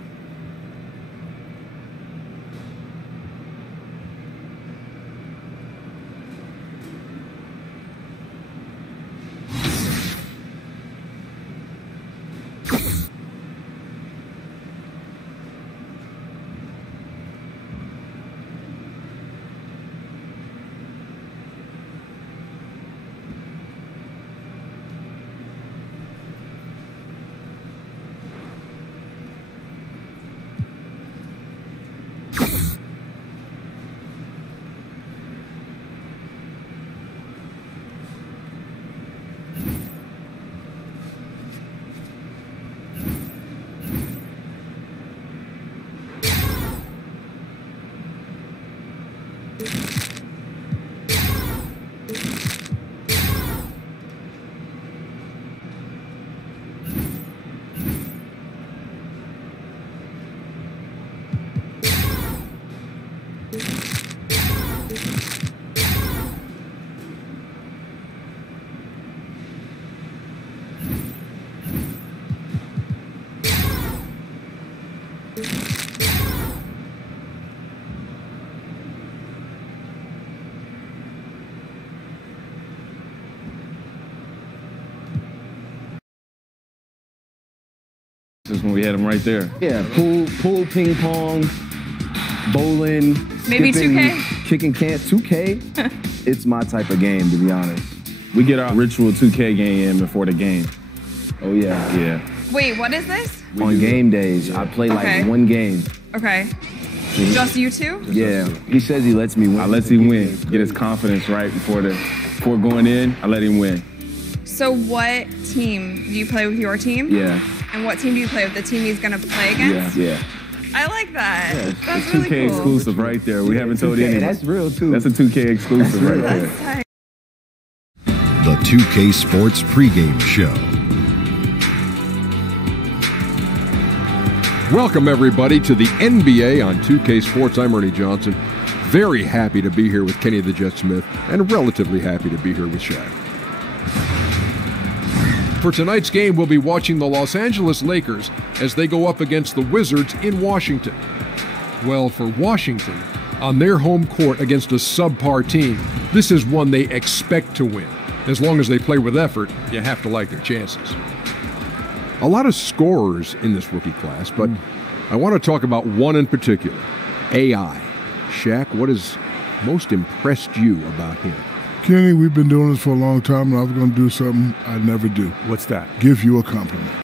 This is when we had them right there. Yeah, pool, ping pong, bowling, Maybe skipping, 2K? Kicking cans. 2K, it's my type of game, to be honest. We get our ritual 2K game in before the game. Oh, yeah. Yeah. Wait, what is this? On game days, I play like one game. Okay. Just you two? Yeah. He says he lets me win. I let him win. Get his confidence right before going in. I let him win. So what team? Do you play with your team? Yeah. And what team do you play with? The team he's going to play against? Yeah. I like that. Yeah, That's it's really 2K cool. exclusive right there. We haven't told 2K, anyone. that's real, too. That's a 2K exclusive right there. That's The 2K Sports pregame show. Welcome, everybody, to the NBA on 2K Sports. I'm Ernie Johnson. Very happy to be here with Kenny the Jet Smith, and relatively happy to be here with Shaq. For tonight's game, we'll be watching the Los Angeles Lakers as they go up against the Wizards in Washington. Well, for Washington, on their home court against a subpar team, this is one they expect to win. As long as they play with effort, you have to like their chances. A lot of scorers in this rookie class, but I want to talk about one in particular, AI. Shaq, what has most impressed you about him? Kenny, we've been doing this for a long time, and I was going to do something I never do. What's that? Give you a compliment.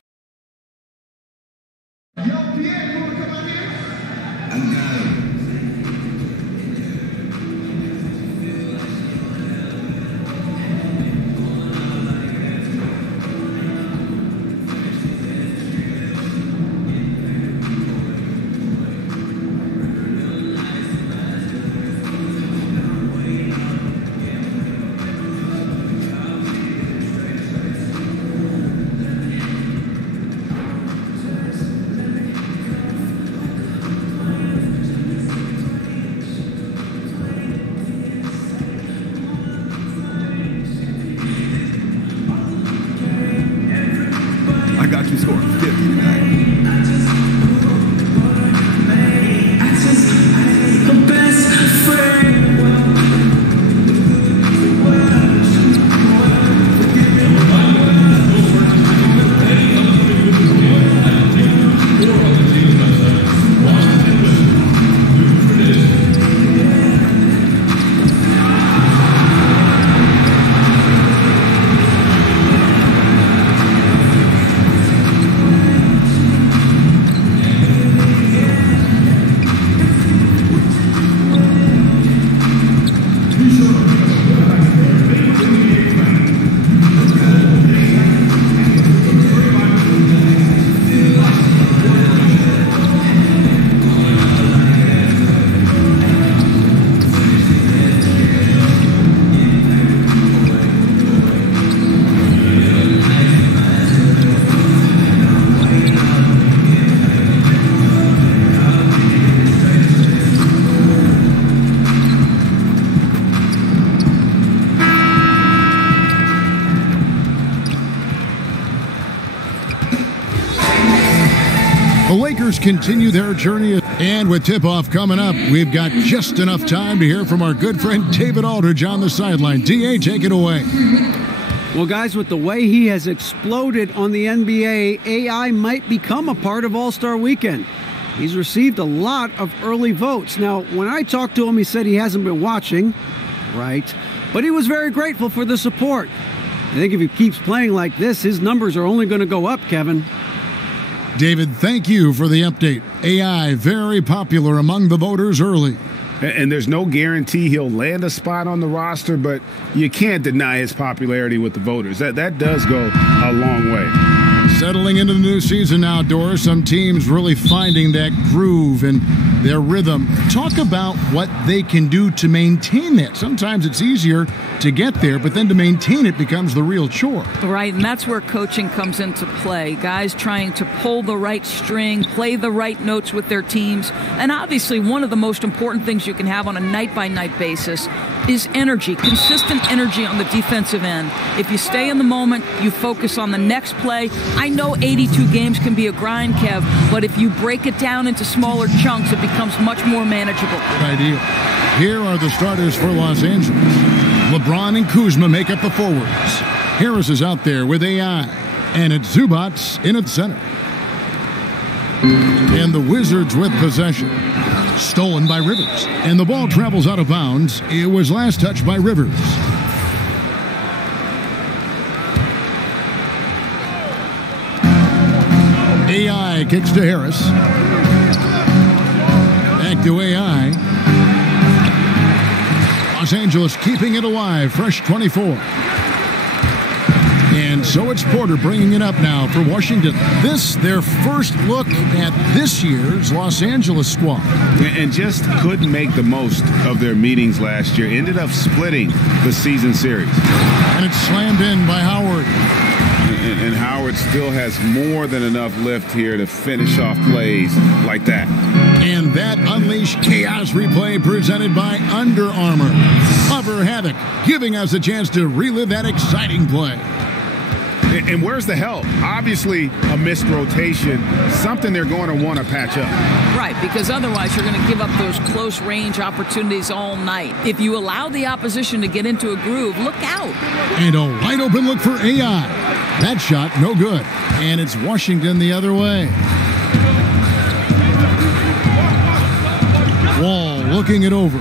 Continue their journey, and with tip-off coming up, we've got just enough time to hear from our good friend David Aldridge on the sideline. DA, take it away. Well, guys, with the way he has exploded on the NBA, AI might become a part of All-Star Weekend. He's received a lot of early votes. Now, when I talked to him, he said he hasn't been watching, right? But he was very grateful for the support. I think if he keeps playing like this, his numbers are only going to go up, Kevin. David, thank you for the update. AI, very popular among the voters early. And there's no guarantee he'll land a spot on the roster, but you can't deny his popularity with the voters. That does go a long way. Settling into the new season outdoors, some teams really finding that groove and their rhythm. Talk about what they can do to maintain that. Sometimes it's easier to get there, but then to maintain it becomes the real chore. Right, and that's where coaching comes into play. Guys trying to pull the right string, play the right notes with their teams. And obviously, one of the most important things you can have on a night-by-night basis is energy, consistent energy on the defensive end. If you stay in the moment, you focus on the next play. I know 82 games can be a grind, Kev, but if you break it down into smaller chunks, it becomes much more manageable. Good idea. Here are the starters for Los Angeles. LeBron and Kuzma make up the forwards. Harris is out there with AI, and it's Zubats in at center. And the Wizards with possession. Stolen by Rivers, and the ball travels out of bounds. It was last touched by Rivers. AI kicks to Harris. Back to AI. Los Angeles keeping it alive, fresh 24. And so it's Porter bringing it up now for Washington. This, their first look at this year's Los Angeles squad. And just couldn't make the most of their meetings last year. Ended up splitting the season series. And it's slammed in by Howard. And Howard still has more than enough lift here to finish off plays like that. And that Unleash Chaos replay presented by Under Armour. Cover Havoc, giving us a chance to relive that exciting play. And where's the help? Obviously, a missed rotation, something they're going to want to patch up. Right, because otherwise you're going to give up those close range opportunities all night. If you allow the opposition to get into a groove, look out. And a wide open look for AI. That shot, no good. And it's Washington the other way. Wall looking it over.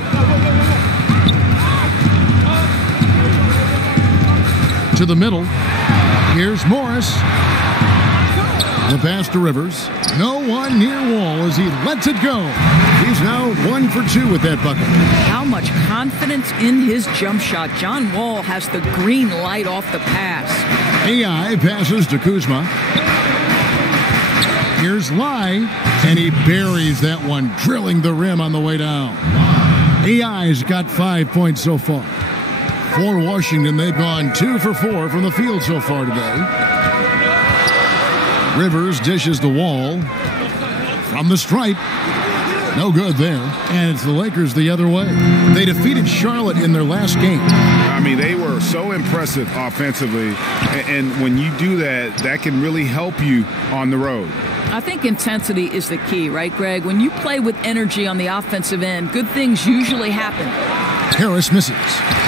To the middle. Here's Morris. The pass to Rivers. No one near Wall as he lets it go. He's now 1 for 2 with that bucket. How much confidence in his jump shot. John Wall has the green light off the pass. AI passes to Kuzma. Here's Lai, and he buries that one, drilling the rim on the way down. AI's got 5 points so far. For Washington, they've gone 2 for 4 from the field so far today. Rivers dishes the Wall from the stripe. No good there. And it's the Lakers the other way. They defeated Charlotte in their last game. I mean, they were so impressive offensively. And when you do that, that can really help you on the road. I think intensity is the key, right, Greg? When you play with energy on the offensive end, good things usually happen. Harris misses.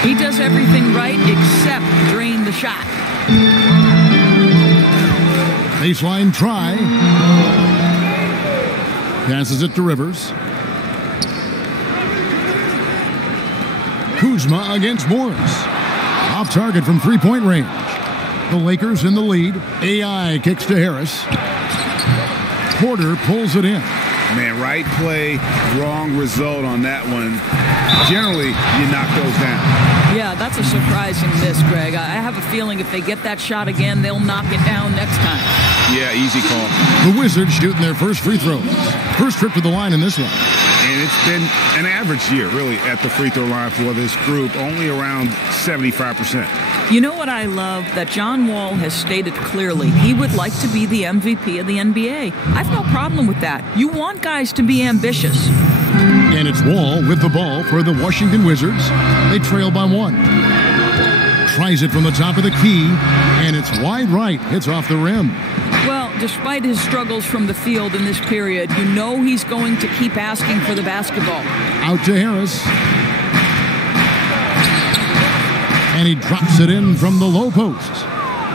He does everything right except drain the shot. Baseline try. Passes it to Rivers. Kuzma against Morris. Off target from three-point range. The Lakers in the lead. AI kicks to Harris. Porter pulls it in. Man, right play, wrong result on that one. Generally, you knock those down. Yeah, that's a surprising miss, Greg. I have a feeling if they get that shot again, they'll knock it down next time. Yeah, easy call. The Wizards shooting their first free throws. First trip to the line in this one. And it's been an average year, really, at the free throw line for this group, only around 75%. You know what I love? That John Wall has stated clearly he would like to be the MVP of the NBA. I've no problem with that. You want guys to be ambitious. And it's Wall with the ball for the Washington Wizards. They trail by 1. Tries it from the top of the key, and it's wide right. It's off the rim. Well, despite his struggles from the field in this period, you know he's going to keep asking for the basketball. Out to Harris. And he drops it in from the low post.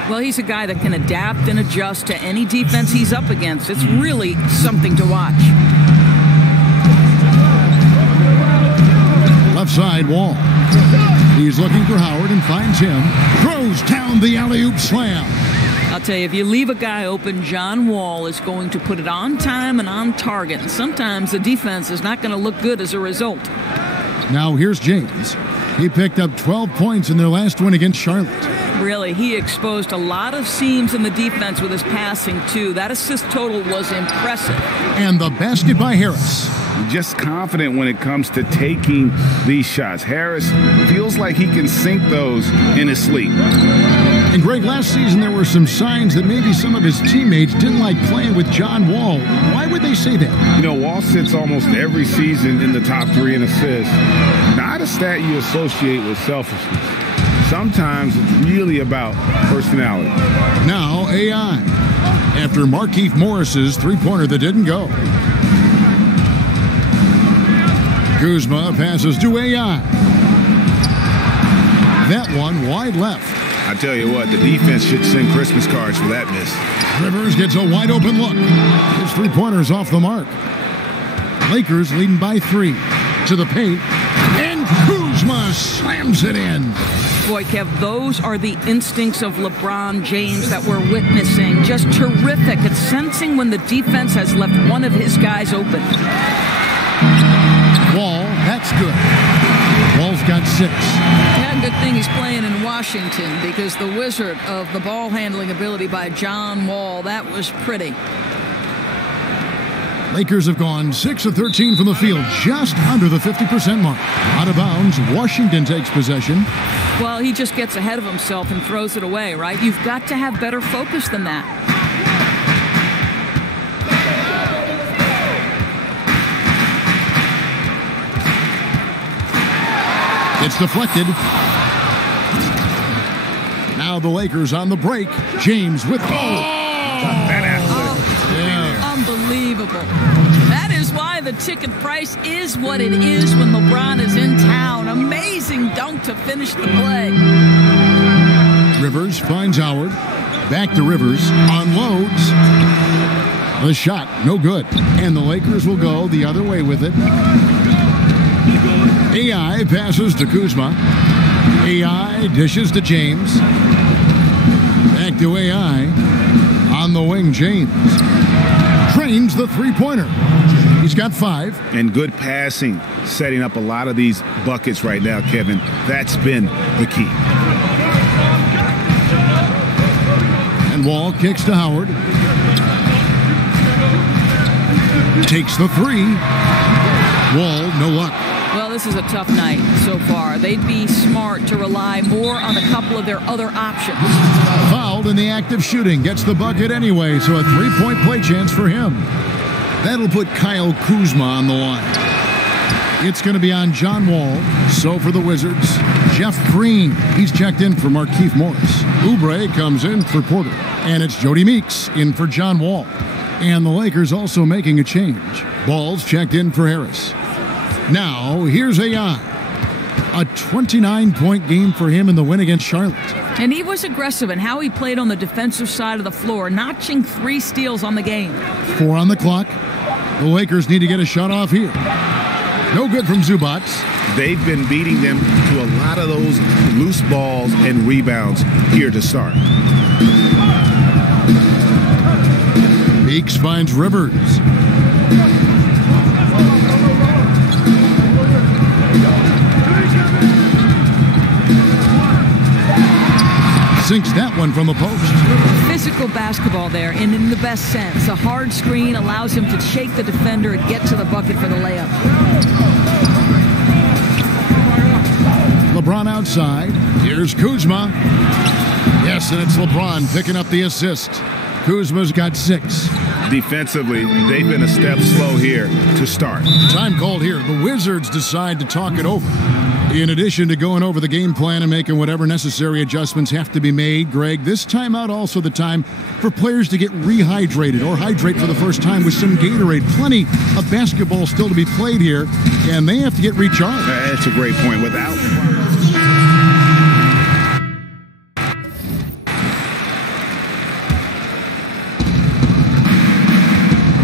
Well, he's a guy that can adapt and adjust to any defense he's up against. It's really something to watch. Left side, Wall. He's looking for Howard and finds him. Throws down the alley-oop slam. I'll tell you, if you leave a guy open, John Wall is going to put it on time and on target. And sometimes the defense is not going to look good as a result. Now here's James. He picked up 12 points in their last win against Charlotte. Really, he exposed a lot of seams in the defense with his passing, too. That assist total was impressive. And the basket by Harris. Just confident when it comes to taking these shots. Harris feels like he can sink those in his sleep. And Greg, last season there were some signs that maybe some of his teammates didn't like playing with John Wall. Why would they say that? You know, Wall sits almost every season in the top 3 in assists. Not a stat you associate with selfishness. Sometimes it's really about personality. Now AI. After Markieff Morris's three-pointer that didn't go. Kuzma passes to AI. That one wide left. I tell you what, the defense should send Christmas cards for that miss. Rivers gets a wide open look. His three-pointer's off the mark. Lakers leading by 3. To the paint. And Kuzma slams it in. Boy, Kev, those are the instincts of LeBron James that we're witnessing. Just terrific at sensing when the defense has left one of his guys open. Wall, that's good. Wall's got 6. Yeah, good thing he's playing in Washington because the wizard of the ball handling ability by John Wall, that was pretty. Lakers have gone 6 of 13 from the field, just under the 50% mark. Out of bounds, Washington takes possession. Well, he just gets ahead of himself and throws it away, right? You've got to have better focus than that. It's deflected. Now the Lakers on the break. James with Unbelievable. That is why the ticket price is what it is when LeBron is in town. Amazing dunk to finish the play. Rivers finds Howard. Back to Rivers. Unloads. The shot, no good. And the Lakers will go the other way with it. AI passes to Kuzma. AI dishes to James. Back to AI. On the wing, James. Trains the three-pointer. He's got 5. And good passing, setting up a lot of these buckets right now, Kevin. That's been the key. And Wall kicks to Howard. Takes the 3. Wall, no luck. Well, this is a tough night so far. They'd be smart to rely more on a couple of their other options. Fouled in the act of shooting. Gets the bucket anyway, so a 3-point play chance for him. That'll put Kyle Kuzma on the line. It's going to be on John Wall. So for the Wizards, Jeff Green. He's checked in for Markieff Morris. Oubre comes in for Porter. And it's Jody Meeks in for John Wall. And the Lakers also making a change. Ball's checked in for Harris. Now, here's AI. A 29-point game for him in the win against Charlotte. And he was aggressive in how he played on the defensive side of the floor, notching 3 steals on the game. 4 on the clock. The Lakers need to get a shot off here. No good from Zubac. They've been beating them to a lot of those loose balls and rebounds here to start. Meeks finds Rivers. Sinks that one from the post. Physical basketball there, and in the best sense. A hard screen allows him to shake the defender and get to the bucket for the layup. LeBron outside. Here's Kuzma. Yes, and it's LeBron picking up the assist. Kuzma's got 6. Defensively, they've been a step slow here to start. Time called here. The Wizards decide to talk it over. In addition to going over the game plan and making whatever necessary adjustments have to be made, Greg, this timeout also the time for players to get rehydrated or hydrate for the first time with some Gatorade. Plenty of basketball still to be played here, and they have to get recharged. That's a great point. Without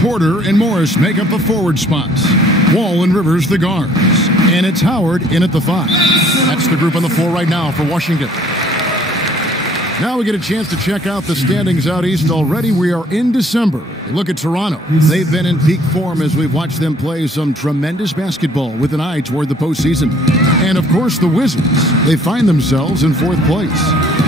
Porter and Morris make up the forward spots. Wall and Rivers the guards. And it's Howard in at the 5. That's the group on the floor right now for Washington. Now we get a chance to check out the standings out east already. We are in December. Look at Toronto. They've been in peak form as we've watched them play some tremendous basketball with an eye toward the postseason. And of course the Wizards. They find themselves in 4th place.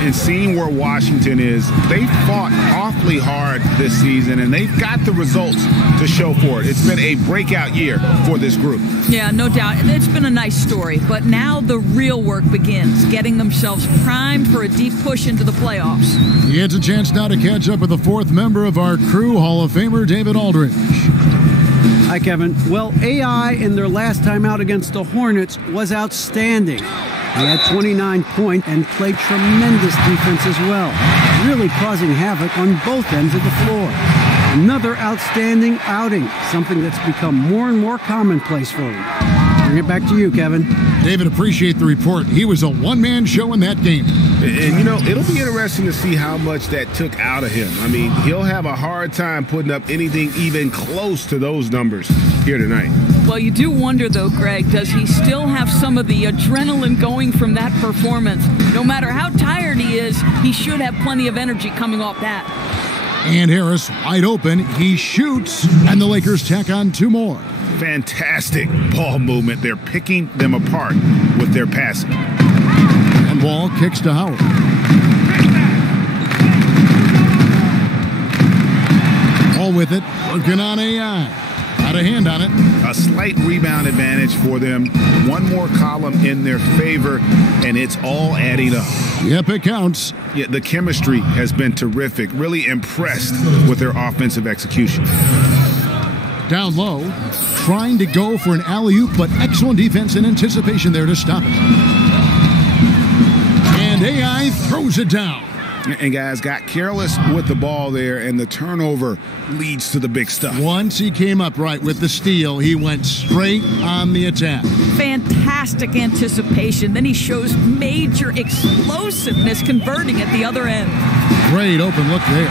And seeing where Washington is, they fought awfully hard this season, and they've got the results to show for it. It's been a breakout year for this group. Yeah, no doubt. It's been a nice story, but now the real work begins, getting themselves primed for a deep push into the playoffs. He gets a chance now to catch up with the 4th member of our crew, Hall of Famer David Aldridge. Hi, Kevin. Well, AI in their last time out against the Hornets was outstanding. He had 29 points and played tremendous defense as well, really causing havoc on both ends of the floor. Another outstanding outing, something that's become more and more commonplace for him. Bring it back to you, Kevin. David, appreciate the report. He was a one-man show in that game. And, you know, it'll be interesting to see how much that took out of him. I mean, he'll have a hard time putting up anything even close to those numbers here tonight. Well, you do wonder, though, Greg, does he still have some of the adrenaline going from that performance? No matter how tired he is, he should have plenty of energy coming off that. And Harris wide open. He shoots, and the Lakers tack on 2 more. Fantastic ball movement. They're picking them apart with their passing. And Wall kicks to Howard. All with it, working on AI. got a hand on it. A slight rebound advantage for them. One more column in their favor, and it's all adding up. Yep, it counts. Yeah, the chemistry has been terrific. Really impressed with their offensive execution. Down low, trying to go for an alley-oop, but excellent defense and anticipation there to stop it. And AI throws it down. And guys got careless with the ball there, and the turnover leads to the big stuff. Once he came up right with the steal, he went straight on the attack. Fantastic anticipation. Then he shows major explosiveness converting at the other end. Great open look there.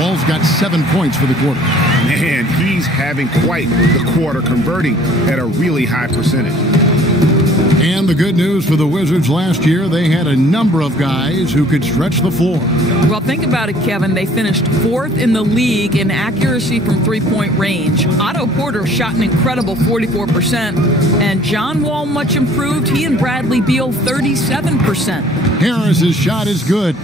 Wall's got 7 points for the quarter. Man, he's having quite the quarter, converting at a really high percentage. And the good news for the Wizards last year, they had a number of guys who could stretch the floor. Well, think about it, Kevin. They finished 4th in the league in accuracy from three-point range. Otto Porter shot an incredible 44%. And John Wall, much improved. He and Bradley Beal, 37%. Harris's shot is good.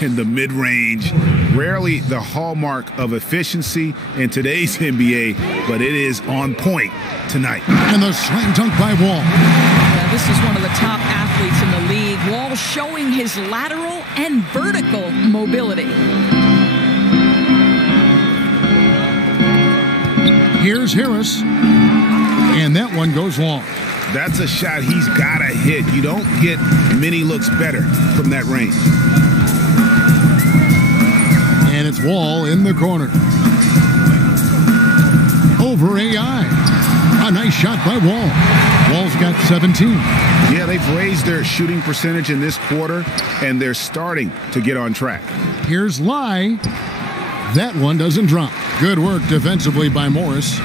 In the mid-range, rarely the hallmark of efficiency in today's NBA, but it is on point tonight. And the slam dunk by Wall. Yeah, this is one of the top athletes in the league. Wall showing his lateral and vertical mobility. Here's Harris, and that one goes long. That's a shot he's got to hit. You don't get many looks better from that range. And it's Wall in the corner. Over AI. A nice shot by Wall. Wall's got 17. Yeah, they've raised their shooting percentage in this quarter, and they're starting to get on track. Here's Lai. That one doesn't drop. Good work defensively by Morris.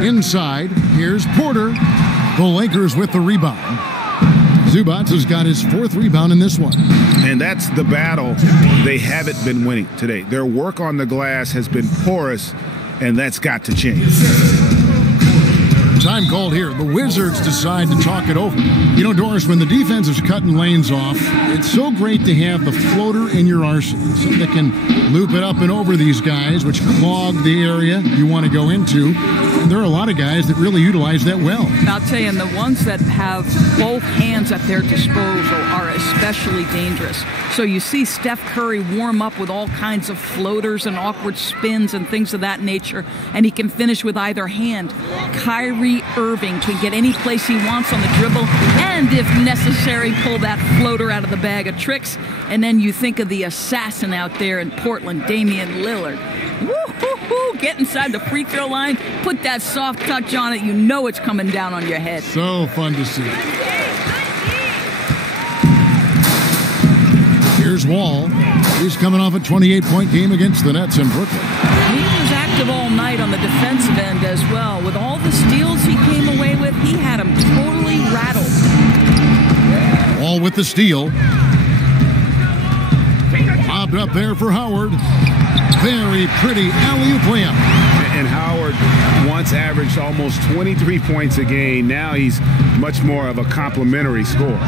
Inside, here's Porter. The Lakers with the rebound. Zubac has got his 4th rebound in this one. And that's the battle they haven't been winning today. Their work on the glass has been porous, and that's got to change. Time called here. The Wizards decide to talk it over. You know, Doris, when the defense is cutting lanes off, it's so great to have the floater in your arsenal. Something that can loop it up and over these guys, which clog the area you want to go into. And there are a lot of guys that really utilize that well. I'll tell you, and the ones that have both hands at their disposal are especially dangerous. So you see Steph Curry warm up with all kinds of floaters and awkward spins and things of that nature, and he can finish with either hand. Kyrie Irving can get any place he wants on the dribble, and if necessary, pull that floater out of the bag of tricks. And then you think of the assassin out there in Portland, Damian Lillard. Woo-hoo-hoo, get inside the free throw line, put that soft touch on it, you know it's coming down on your head. So fun to see. Here's Wall. He's coming off a 28-point game against the Nets in Brooklyn. He was active all night on the defensive end as well. With all the steals he came away with, he had him totally rattled. Wall with the steal. Bobbed up there for Howard. Very pretty alley-oop layup. And Howard once averaged almost 23 points a game. Now he's much more of a complimentary scorer.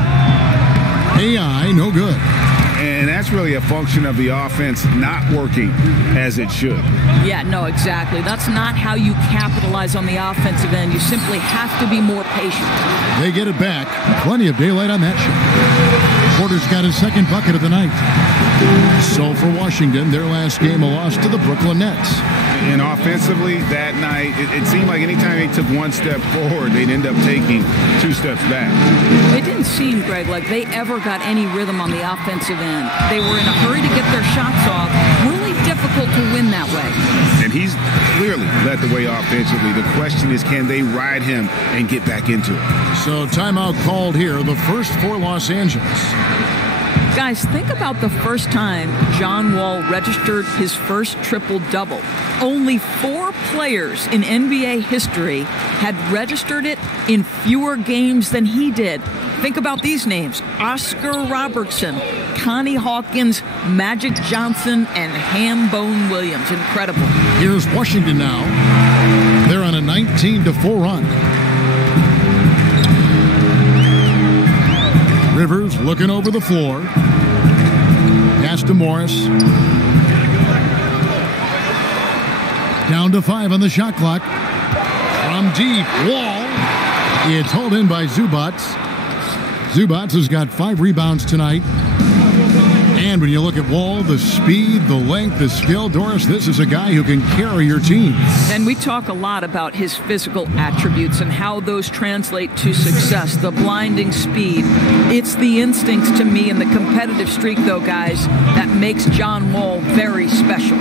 AI, no good. And that's really a function of the offense not working as it should. Yeah, no, exactly. That's not how you capitalize on the offensive end. You simply have to be more patient. They get it back. Plenty of daylight on that shot. Porter's got his 2nd bucket of the night. So for Washington, their last game a loss to the Brooklyn Nets. And offensively, that night, it seemed like anytime they took one step forward, they'd end up taking 2 steps back. It didn't seem, Greg, like they ever got any rhythm on the offensive end. They were in a hurry to get their shots off. Really difficult to win that way. And he's clearly led the way offensively. The question is, can they ride him and get back into it? So timeout called here, the first for Los Angeles. Guys, think about the first time John Wall registered his first triple-double. Only 4 players in NBA history had registered it in fewer games than he did. Think about these names: Oscar Robertson, Connie Hawkins, Magic Johnson, and Hambone Williams. Incredible. Here's Washington now. They're on a 19-4 run. Rivers looking over the floor. Pass to Morris. Down to 5 on the shot clock. From deep, Wall. It's hauled in by Zubats. Zubats has got 5 rebounds tonight. And when you look at Wall, the speed, the length, the skill, Doris, this is a guy who can carry your team. And we talk a lot about his physical attributes and how those translate to success, the blinding speed. It's the instincts to me and the competitive streak, though, guys, that makes John Wall very special.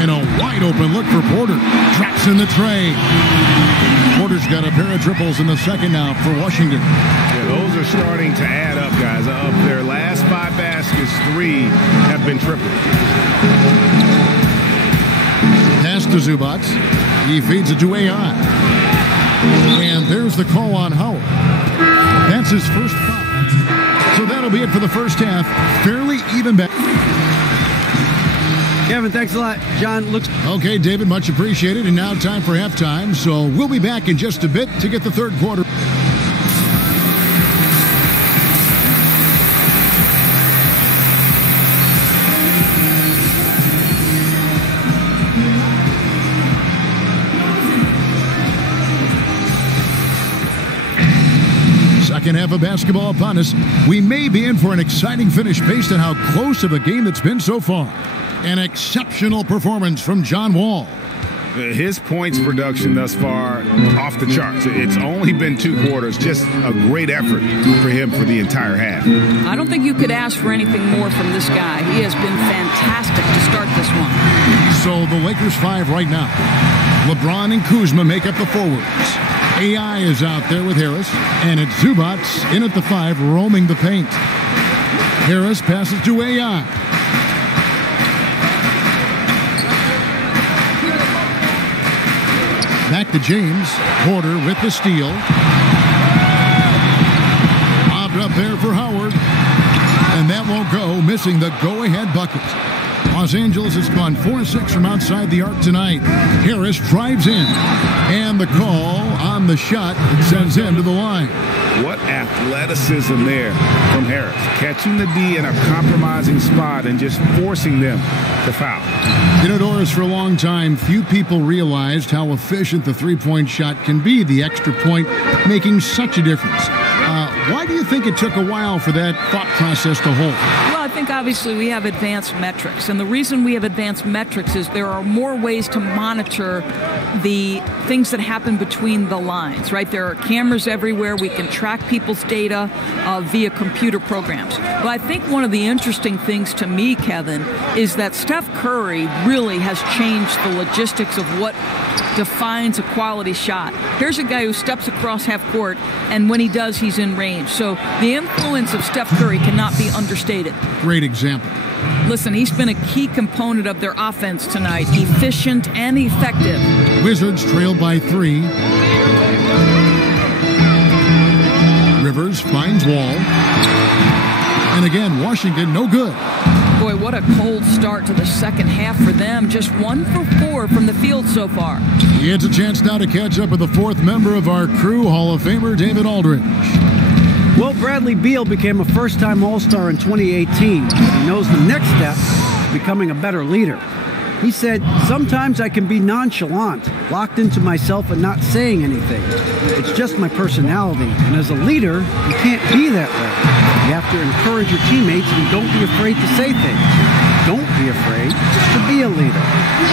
And a wide open look for Porter. Drops in the tray. Porter's got a pair of triples in the second now for Washington. Yeah, those are starting to add up, guys. Of their last 5 baskets, 3 have been tripled. Pass to Zubats. He feeds it to AI. And there's the call on Howard. That's his first foul. So that'll be it for the first half. Fairly even back. Kevin, thanks a lot. John, looks... Okay, David, much appreciated. And now time for halftime. So we'll be back in just a bit to get the third quarter. Second half of basketball upon us. We may be in for an exciting finish based on how close of a game it's been so far. An exceptional performance from John Wall. His points production thus far, off the charts. It's only been 2 quarters. Just a great effort for him for the entire half. I don't think you could ask for anything more from this guy. He has been fantastic to start this one. So the Lakers 5 right now. LeBron and Kuzma make up the forwards. AI is out there with Harris, and it's Zubats in at the 5, roaming the paint. Harris passes to AI. Back to James. Porter with the steal. Bobbed up there for Howard. And that won't go, missing the go-ahead bucket. Los Angeles has gone 4-6 from outside the arc tonight. Harris drives in. And the call on the shot sends him to the line. What athleticism there from Harris. Catching the D in a compromising spot and just forcing them to foul. You know, Doris, for a long time, few people realized how efficient the three-point shot can be, the extra point making such a difference. Why do you think it took a while for that thought process to hold? Well, I think obviously we have advanced metrics, and the reason we have advanced metrics is there are more ways to monitor the things that happen between the lines, right? There are cameras everywhere. We can track people's data via computer programs. But I think one of the interesting things to me, Kevin, is that Steph Curry really has changed the logistics of what defines a quality shot. Here's a guy who steps across half court, and when he does, he's in range. So the influence of Steph Curry cannot be understated. Great example. Listen, he's been a key component of their offense tonight, efficient and effective. Wizards trail by 3. Rivers finds Wall. And again, Washington, no good. Boy, what a cold start to the second half for them. Just 1 for 4 from the field so far. He has a chance now to catch up with the 4th member of our crew, Hall of Famer David Aldridge. Well, Bradley Beal became a first-time All-Star in 2018. He knows the next step is becoming a better leader. He said, "Sometimes I can be nonchalant, locked into myself and not saying anything. It's just my personality. And as a leader, you can't be that way. You have to encourage your teammates and don't be afraid to say things. Don't be afraid to be a leader."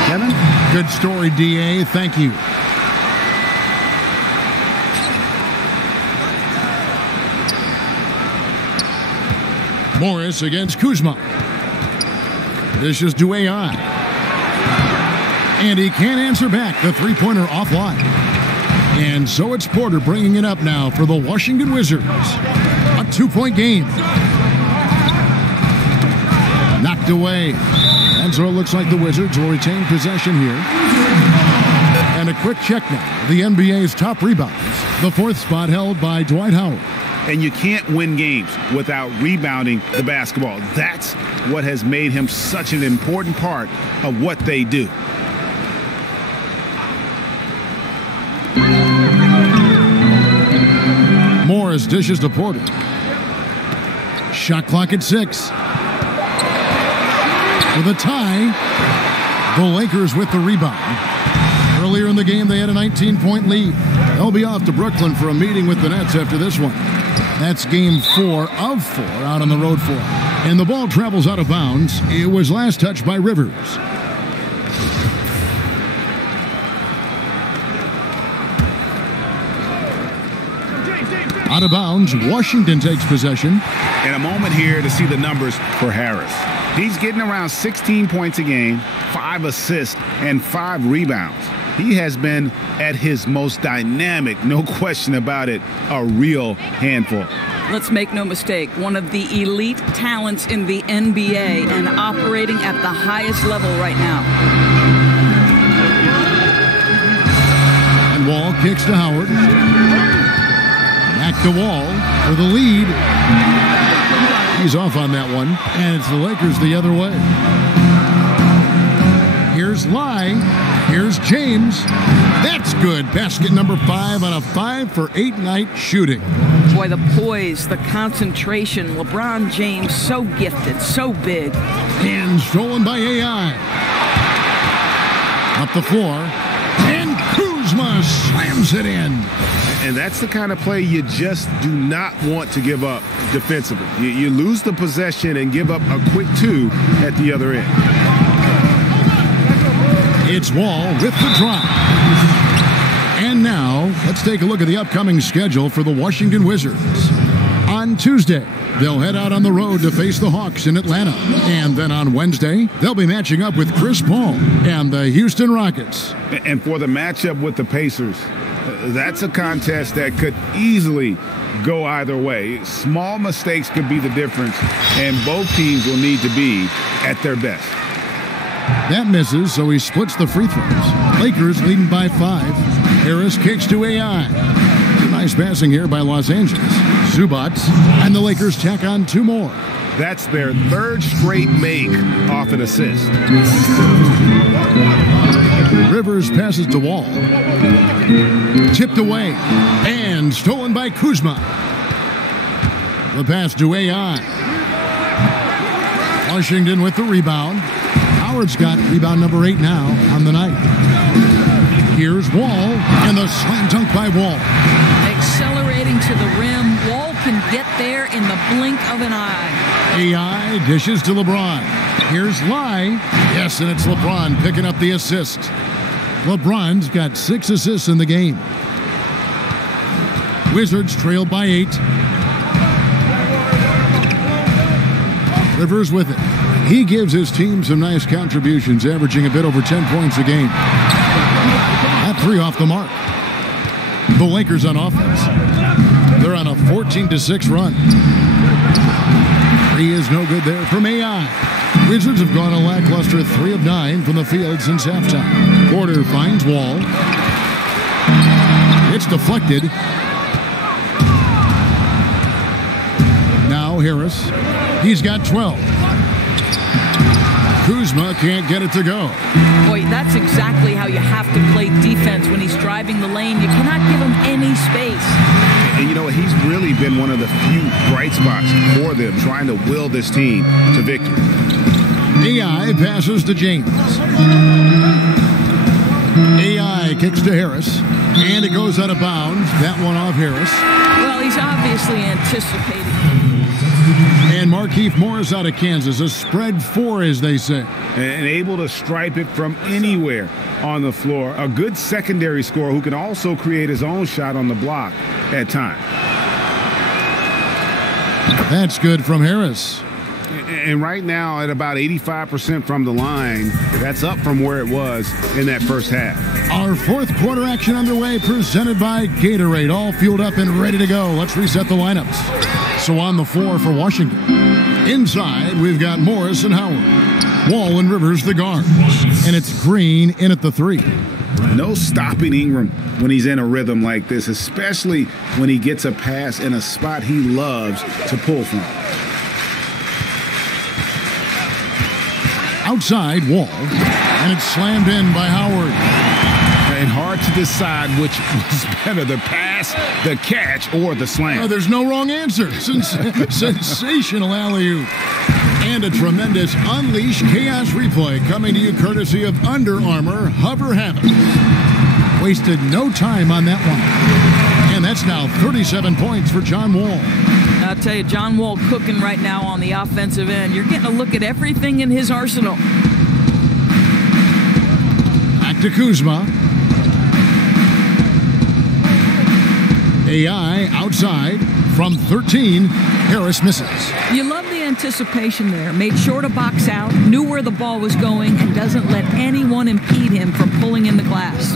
Kevin? Good story, D.A. Thank you. Morris against Kuzma. This is to AI. And he can't answer back. The three-pointer offline. And so it's Porter bringing it up now for the Washington Wizards. A 2-point game. Knocked away. And so it looks like the Wizards will retain possession here. And a quick check now. The NBA's top rebounds. The 4th spot held by Dwight Howard. And you can't win games without rebounding the basketball. That's what has made him such an important part of what they do. Morris dishes to Porter. Shot clock at 6. With a tie. The Lakers with the rebound. Earlier in the game, they had a 19-point lead. They'll be off to Brooklyn for a meeting with the Nets after this one. That's game 4 of 4 out on the road for them. And the ball travels out of bounds. It was last touched by Rivers. Out of bounds, Washington takes possession. And a moment here to see the numbers for Harris. He's getting around 16 points a game, 5 assists, and 5 rebounds. He has been at his most dynamic, no question about it, a real handful. Let's make no mistake, one of the elite talents in the NBA and operating at the highest level right now. And Wall kicks to Howard. Back to Wall for the lead. He's off on that one, and it's the Lakers the other way. Here's Lai. Here's James. That's good. Basket number 5 on a 5-for-8 night shooting. Boy, the poise, the concentration. LeBron James, so gifted, so big. And stolen by AI. Up the floor. And Kuzma slams it in. And that's the kind of play you just do not want to give up defensively. You lose the possession and give up a quick 2 at the other end. It's Wall with the drop. And now, let's take a look at the upcoming schedule for the Washington Wizards. On Tuesday, they'll head out on the road to face the Hawks in Atlanta. And then on Wednesday, they'll be matching up with Chris Paul and the Houston Rockets. And for the matchup with the Pacers, that's a contest that could easily go either way. Small mistakes could be the difference, and both teams will need to be at their best. That misses, so he splits the free throws. Lakers leading by 5. Harris kicks to AI. Nice passing here by Los Angeles. Zubac, and the Lakers tack on 2 more. That's their 3rd straight make off an assist. Rivers passes to Wall. Tipped away and stolen by Kuzma. The pass to AI. Washington with the rebound. Howard's got rebound number 8 now on the night. Here's Wall and the slam dunk by Wall. Accelerating to the rim. Wall can get there in the blink of an eye. AI dishes to LeBron. Here's Lai. Yes, and it's LeBron picking up the assist. LeBron's got 6 assists in the game. Wizards trail by 8. Rivers with it. He gives his team some nice contributions, averaging a bit over 10 points a game. That 3 off the mark. The Lakers on offense. They're on a 14-6 run. 3 is no good there from AI. Wizards have gone a lackluster 3 of 9 from the field since halftime. Porter finds Wall. It's deflected. Now Harris. He's got 12. Kuzma can't get it to go. Boy, that's exactly how you have to play defense when he's driving the lane. You cannot give him any space. And you know what? He's really been one of the few bright spots for them, trying to will this team to victory. AI passes to James. AI kicks to Harris. And it goes out of bounds. That one off Harris. Well, he's obviously anticipating. And Markieff Morris out of Kansas, a spread 4, as they say. And able to stripe it from anywhere on the floor. A good secondary scorer who can also create his own shot on the block at times. That's good from Harris. And right now, at about 85% from the line, that's up from where it was in that first half. Our 4th quarter action underway, presented by Gatorade. All fueled up and ready to go. Let's reset the lineups. So on the floor for Washington. Inside, we've got Morris and Howard. Wall and Rivers, the guards. And it's Green in at the 3. No stopping Ingram when he's in a rhythm like this, especially when he gets a pass in a spot he loves to pull from. Outside, Wall. And it's slammed in by Howard. And hard to decide which was better, the pass, the catch, or the slam. Oh, there's no wrong answer. Sensational alley-oop. And a tremendous Unleash Chaos replay coming to you courtesy of Under Armour Hover Havoc. Wasted no time on that one. And that's now 37 points for John Wall. I'll tell you, John Wall cooking right now on the offensive end. You're getting a look at everything in his arsenal. Back to Kuzma. AI outside from 13. Harris misses. You love the anticipation there. Made sure to box out, knew where the ball was going, and doesn't let anyone impede him from pulling in the glass.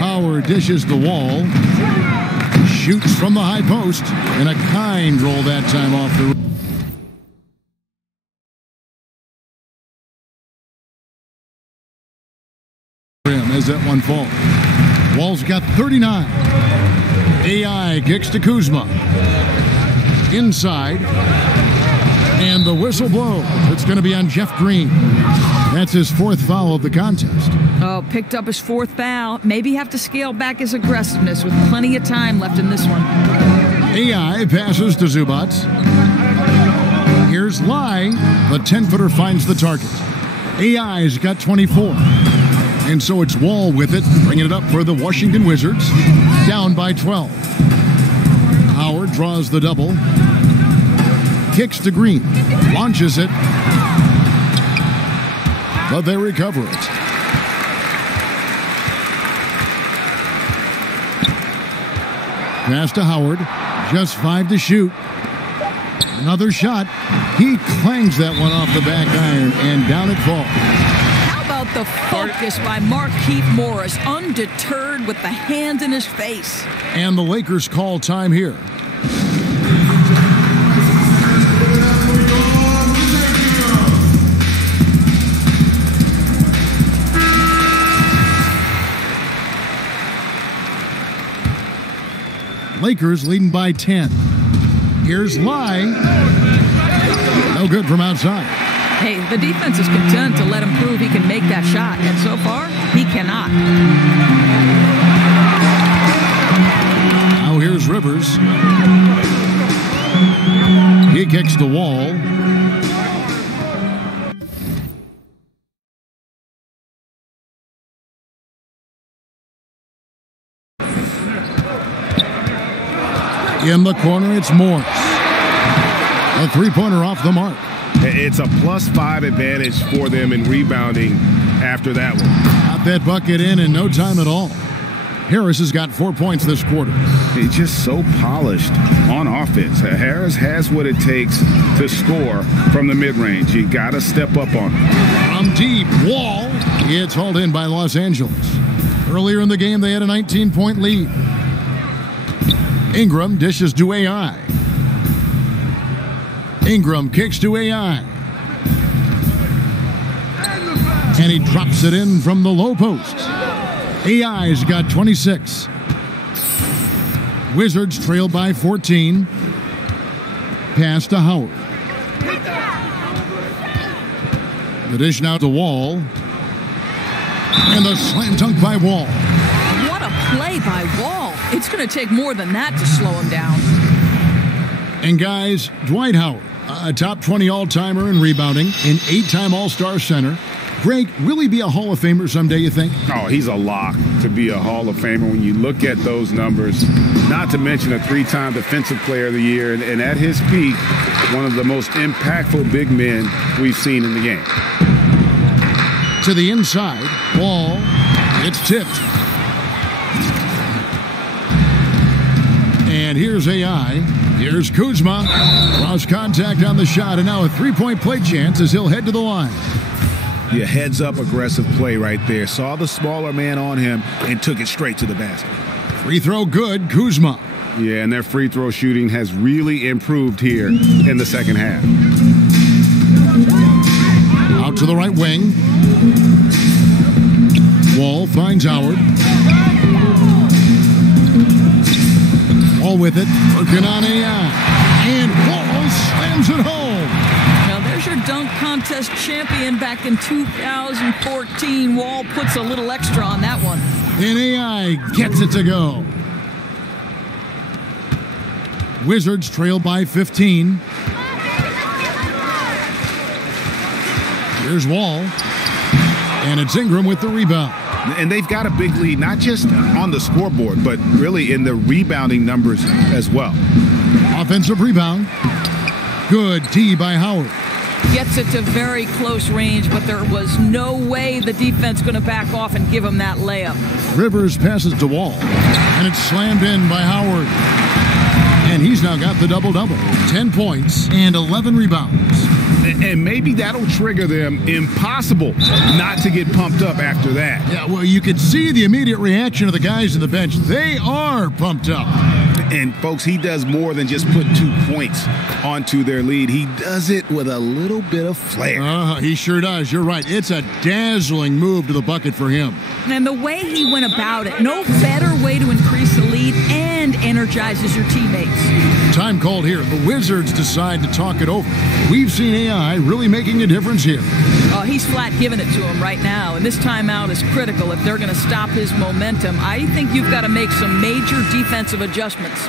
Howard dishes the Wall. Shoots from the high post. And a kind roll that time off the rim as that one falls. Wall's got 39. AI kicks to Kuzma. Inside. And the whistle blows. It's going to be on Jeff Green. That's his 4th foul of the contest. Oh, picked up his 4th foul. Maybe have to scale back his aggressiveness with plenty of time left in this one. AI passes to Zubac. Here's Lai. The 10-footer finds the target. AI's got 24. And so it's Wall with it, bringing it up for the Washington Wizards. Down by 12. Howard draws the double. Kicks to Green. Launches it. But they recover it. Pass to Howard. Just 5 to shoot. Another shot. He clangs that one off the back iron, and down it falls. How about the focus by Markieff Morris, undeterred with the hand in his face. And the Lakers call time here. Lakers leading by 10. Here's Lai. No good from outside. Hey, the defense is content to let him prove he can make that shot, and so far, he cannot. Now here's Rivers. He kicks the Wall. In the corner, it's Morris. A 3-pointer off the mark. It's a +5 advantage for them in rebounding after that one. Got that bucket in no time at all. Harris has got 4 points this quarter. He's just so polished on offense. Harris has what it takes to score from the mid-range. You got to step up on him. From deep, Wall. It's hauled in by Los Angeles. Earlier in the game, they had a 19-point lead. Ingram dishes to AI. Ingram kicks to AI. And he drops it in from the low post. AI's got 26. Wizards trail by 14. Pass to Howard. The dish now to Wall. And the slam dunk by Wall. What a play by Wall. It's going to take more than that to slow him down. And guys, Dwight Howard, a top 20 all-timer in rebounding, an 8-time All-Star center. Greg, will he be a Hall of Famer someday, you think? Oh, he's a lock to be a Hall of Famer when you look at those numbers. Not to mention a 3-time Defensive Player of the Year. And at his peak, one of the most impactful big men we've seen in the game. To the inside, Wall. It's tipped. And here's AI. Here's Kuzma. Cross contact on the shot, and now a 3-point play chance as he'll head to the line. Yeah, heads-up aggressive play right there. Saw the smaller man on him and took it straight to the basket. Free throw good, Kuzma. Yeah, and their free throw shooting has really improved here in the second half. Out to the right wing. Wall finds Howard. Wall with it, working on AI. And Wall slams it home. Now there's your dunk contest champion back in 2014. Wall puts a little extra on that one. And AI gets it to go. Wizards trail by 15. Here's Wall. And it's Ingram with the rebound. And they've got a big lead, not just on the scoreboard, but really in the rebounding numbers as well. Offensive rebound. Good D by Howard. Gets it to very close range, but there was no way the defense going to back off and give him that layup. Rivers passes to Wall. And it's slammed in by Howard. And he's now got the double-double. 10 points and 11 rebounds. And maybe that'll trigger them. Impossible not to get pumped up after that. Yeah, well, you could see the immediate reaction of the guys on the bench. They are pumped up. And, folks, he does more than just put 2 points onto their lead. He does it with a little bit of flair. He sure does. You're right. It's a dazzling move to the bucket for him. And the way he went about it, no better way to increase the lead and energizes your teammates. Time called here. The Wizards decide to talk it over. We've seen AI really making a difference here. He's flat giving it to him right now, and this timeout is critical if they're going to stop his momentum. I think you've got to make some major defensive adjustments.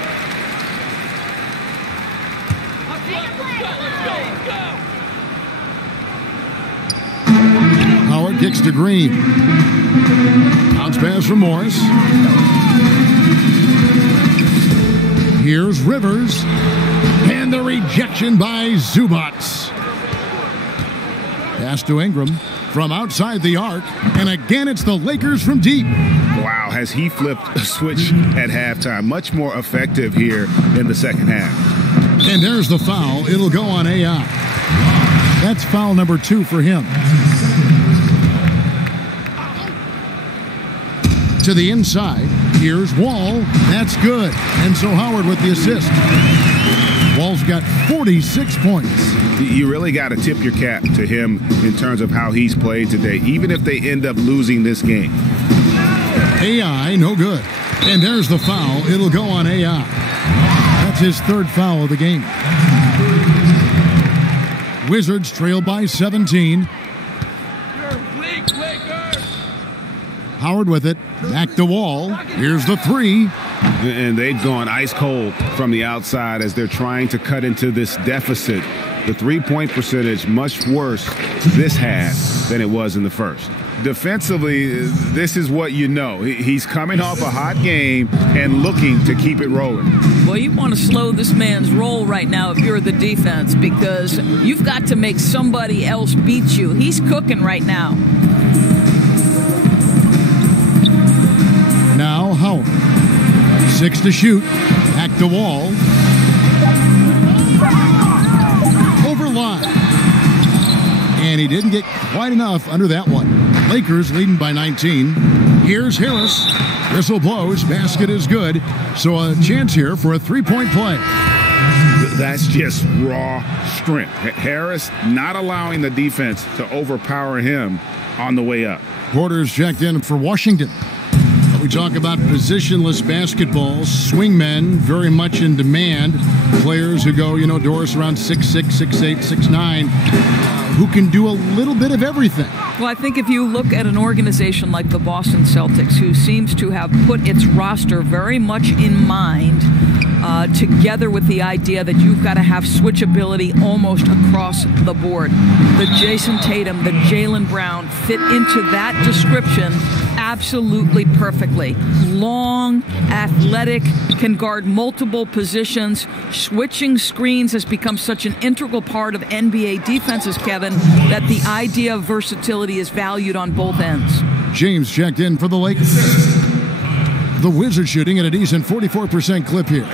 Howard kicks to Green. Bounce pass from Morris. Here's Rivers. And the rejection by Zubats. Pass to Ingram from outside the arc. And again, it's the Lakers from deep. Wow, has he flipped a switch at halftime. Much more effective here in the second half. And there's the foul. It'll go on AI. That's foul number 2 for him. To the inside. Here's Wall. That's good. And so Howard with the assist. Wall's got 46 points. You really got to tip your cap to him in terms of how he's played today, even if they end up losing this game. AI, no good. And there's the foul. It'll go on AI. That's his 3rd foul of the game. Wizards trail by 17. Howard with it. Back to Wall. Here's the 3. And they've gone ice cold from the outside as they're trying to cut into this deficit. The 3-point percentage much worse this half than it was in the first. Defensively, this is what you know. He's coming off a hot game and looking to keep it rolling. Well, you want to slow this man's roll right now if you're the defense, because you've got to make somebody else beat you. He's cooking right now. Now Howard. 6 to shoot. Back to Wall. Over line. And he didn't get quite enough under that one. Lakers leading by 19. Here's Harris. Whistle blows. Basket is good. So a chance here for a 3-point play. That's just raw strength. Harris not allowing the defense to overpower him on the way up. Porter's checked in for Washington. We talk about positionless basketball, swingmen very much in demand. Players who go, Doris around 6'6", 6'8", 6'9", who can do a little bit of everything. Well, I think if you look at an organization like the Boston Celtics, who seems to have put its roster very much in mind, together with the idea that you've got to have switchability almost across the board. The Jason Tatum, the Jaylen Brown fit into that description absolutely perfectly. Long, athletic, can guard multiple positions. Switching screens has become such an integral part of NBA defenses, Kevin, that the idea of versatility is valued on both ends. James checked in for the Lakers. The Wizards shooting at a decent 44% clip here.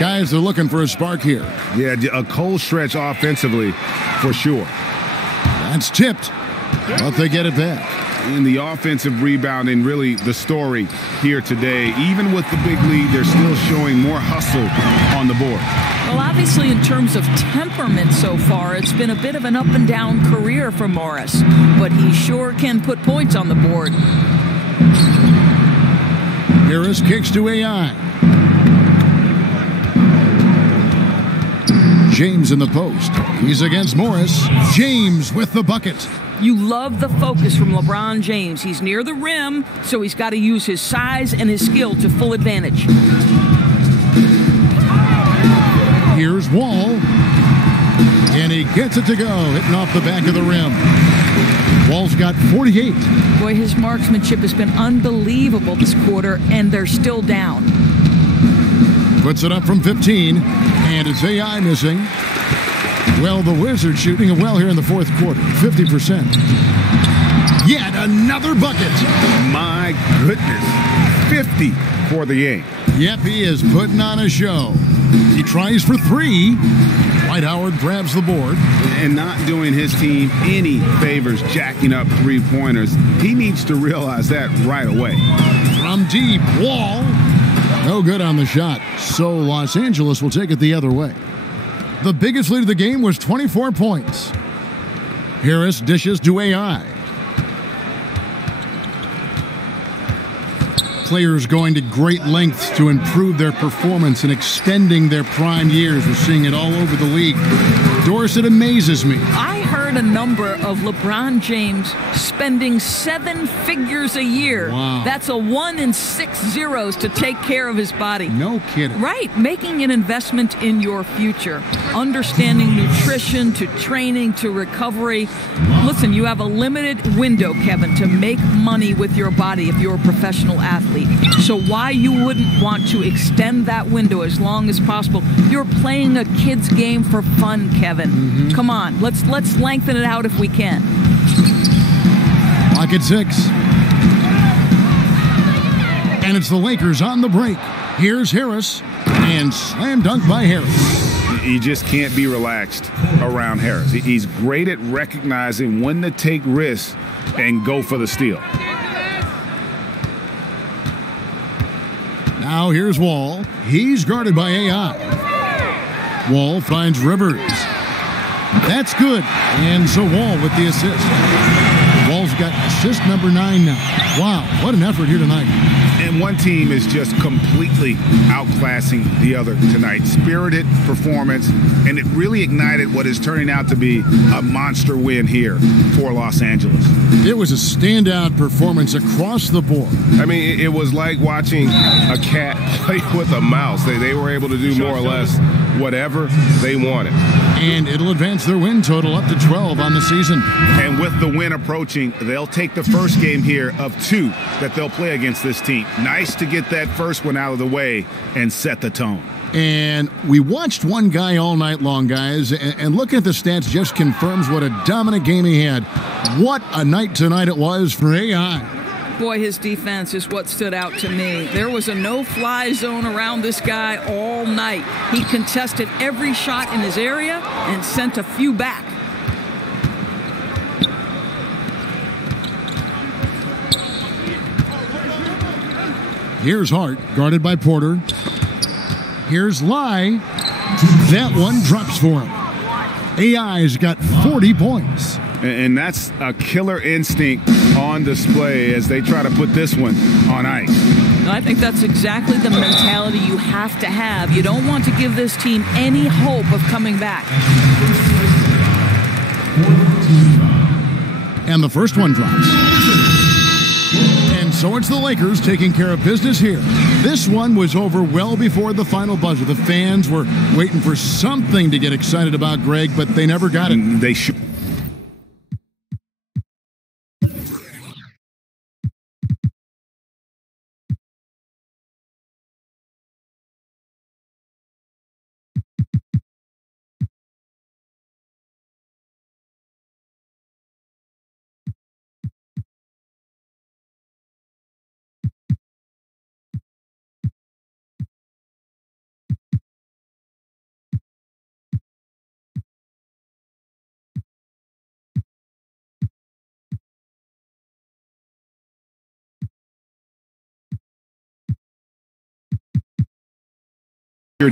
Guys, they're looking for a spark here. Yeah, a cold stretch offensively for sure. That's tipped, but they get it back. And the offensive rebounding, really the story here today. Even with the big lead, they're still showing more hustle on the board. Well, obviously, in terms of temperament so far, it's been a bit of an up-and-down career for Morris. But he sure can put points on the board. Harris kicks to AI. James in the post. He's against Morris. James with the bucket. You love the focus from LeBron James. He's near the rim, so he's got to use his size and his skill to full advantage. Here's Wall. And he gets it to go, hitting off the back of the rim. Wall's got 48. Boy, his marksmanship has been unbelievable this quarter, and they're still down. Puts it up from 15, and it's AI missing. Well, the Wizards shooting it well here in the fourth quarter, 50%. Yet another bucket. My goodness, 50 for the game. Yep, he is putting on a show. He tries for three. Dwight Howard grabs the board. And not doing his team any favors jacking up three-pointers. He needs to realize that right away. From deep, Wall. No good on the shot. So Los Angeles will take it the other way. The biggest lead of the game was 24 points. Harris dishes to AI. Players going to great lengths to improve their performance and extending their prime years. We're seeing it all over the league. Dorset amazes me. I heard a number of LeBron James spending 7 figures a year. Wow. That's a 1 in 6 zeros to take care of his body. No kidding. Right, making an investment in your future. Understanding nutrition to training to recovery. Listen, you have a limited window, Kevin, to make money with your body if you're a professional athlete. So why you wouldn't want to extend that window as long as possible? You're playing a kid's game for fun, Kevin. Come on, let's lengthen it out if we can. Clock at 6. And it's the Lakers on the break. Here's Harris, and slam dunk by Harris. You just can't be relaxed around Harris. He's great at recognizing when to take risks and go for the steal. Now here's Wall. He's guarded by AI. Wall finds Rivers. That's good. And so Wall with the assist. Wall's got assist number 9 now. Wow, what an effort here tonight. And one team is just completely outclassing the other tonight. Spirited performance, and it really ignited what is turning out to be a monster win here for Los Angeles. It was a standout performance across the board. I mean, it was like watching a cat play with a mouse. They were able to do more or less whatever they wanted. And it'll advance their win total up to 12 on the season. And with the win approaching, they'll take the first game here of 2 that they'll play against this team. Nice to get that first one out of the way and set the tone. And we watched one guy all night long, guys, and looking at the stats just confirms what a dominant game he had. What a night tonight it was for AI. Boy, his defense is what stood out to me. There was a no-fly zone around this guy all night. He contested every shot in his area and sent a few back. Here's Hart, guarded by Porter. Here's Lai. That one drops for him. AI's got 40 points. And that's a killer instinct on display as they try to put this one on ice. I think that's exactly the mentality you have to have. You don't want to give this team any hope of coming back. And the first one drops. And so it's the Lakers taking care of business here. This one was over well before the final buzzer. The fans were waiting for something to get excited about, Greg, but they never got it. They should.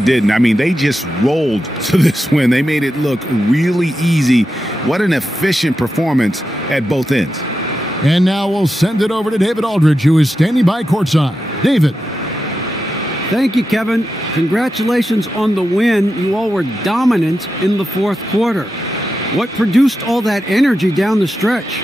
Didn't. I mean, they just rolled to this win. They made it look really easy. What an efficient performance at both ends. And now we'll send it over to David Aldridge, who is standing by courtside. David. Thank you, Kevin. Congratulations on the win. You all were dominant in the fourth quarter. What produced all that energy down the stretch?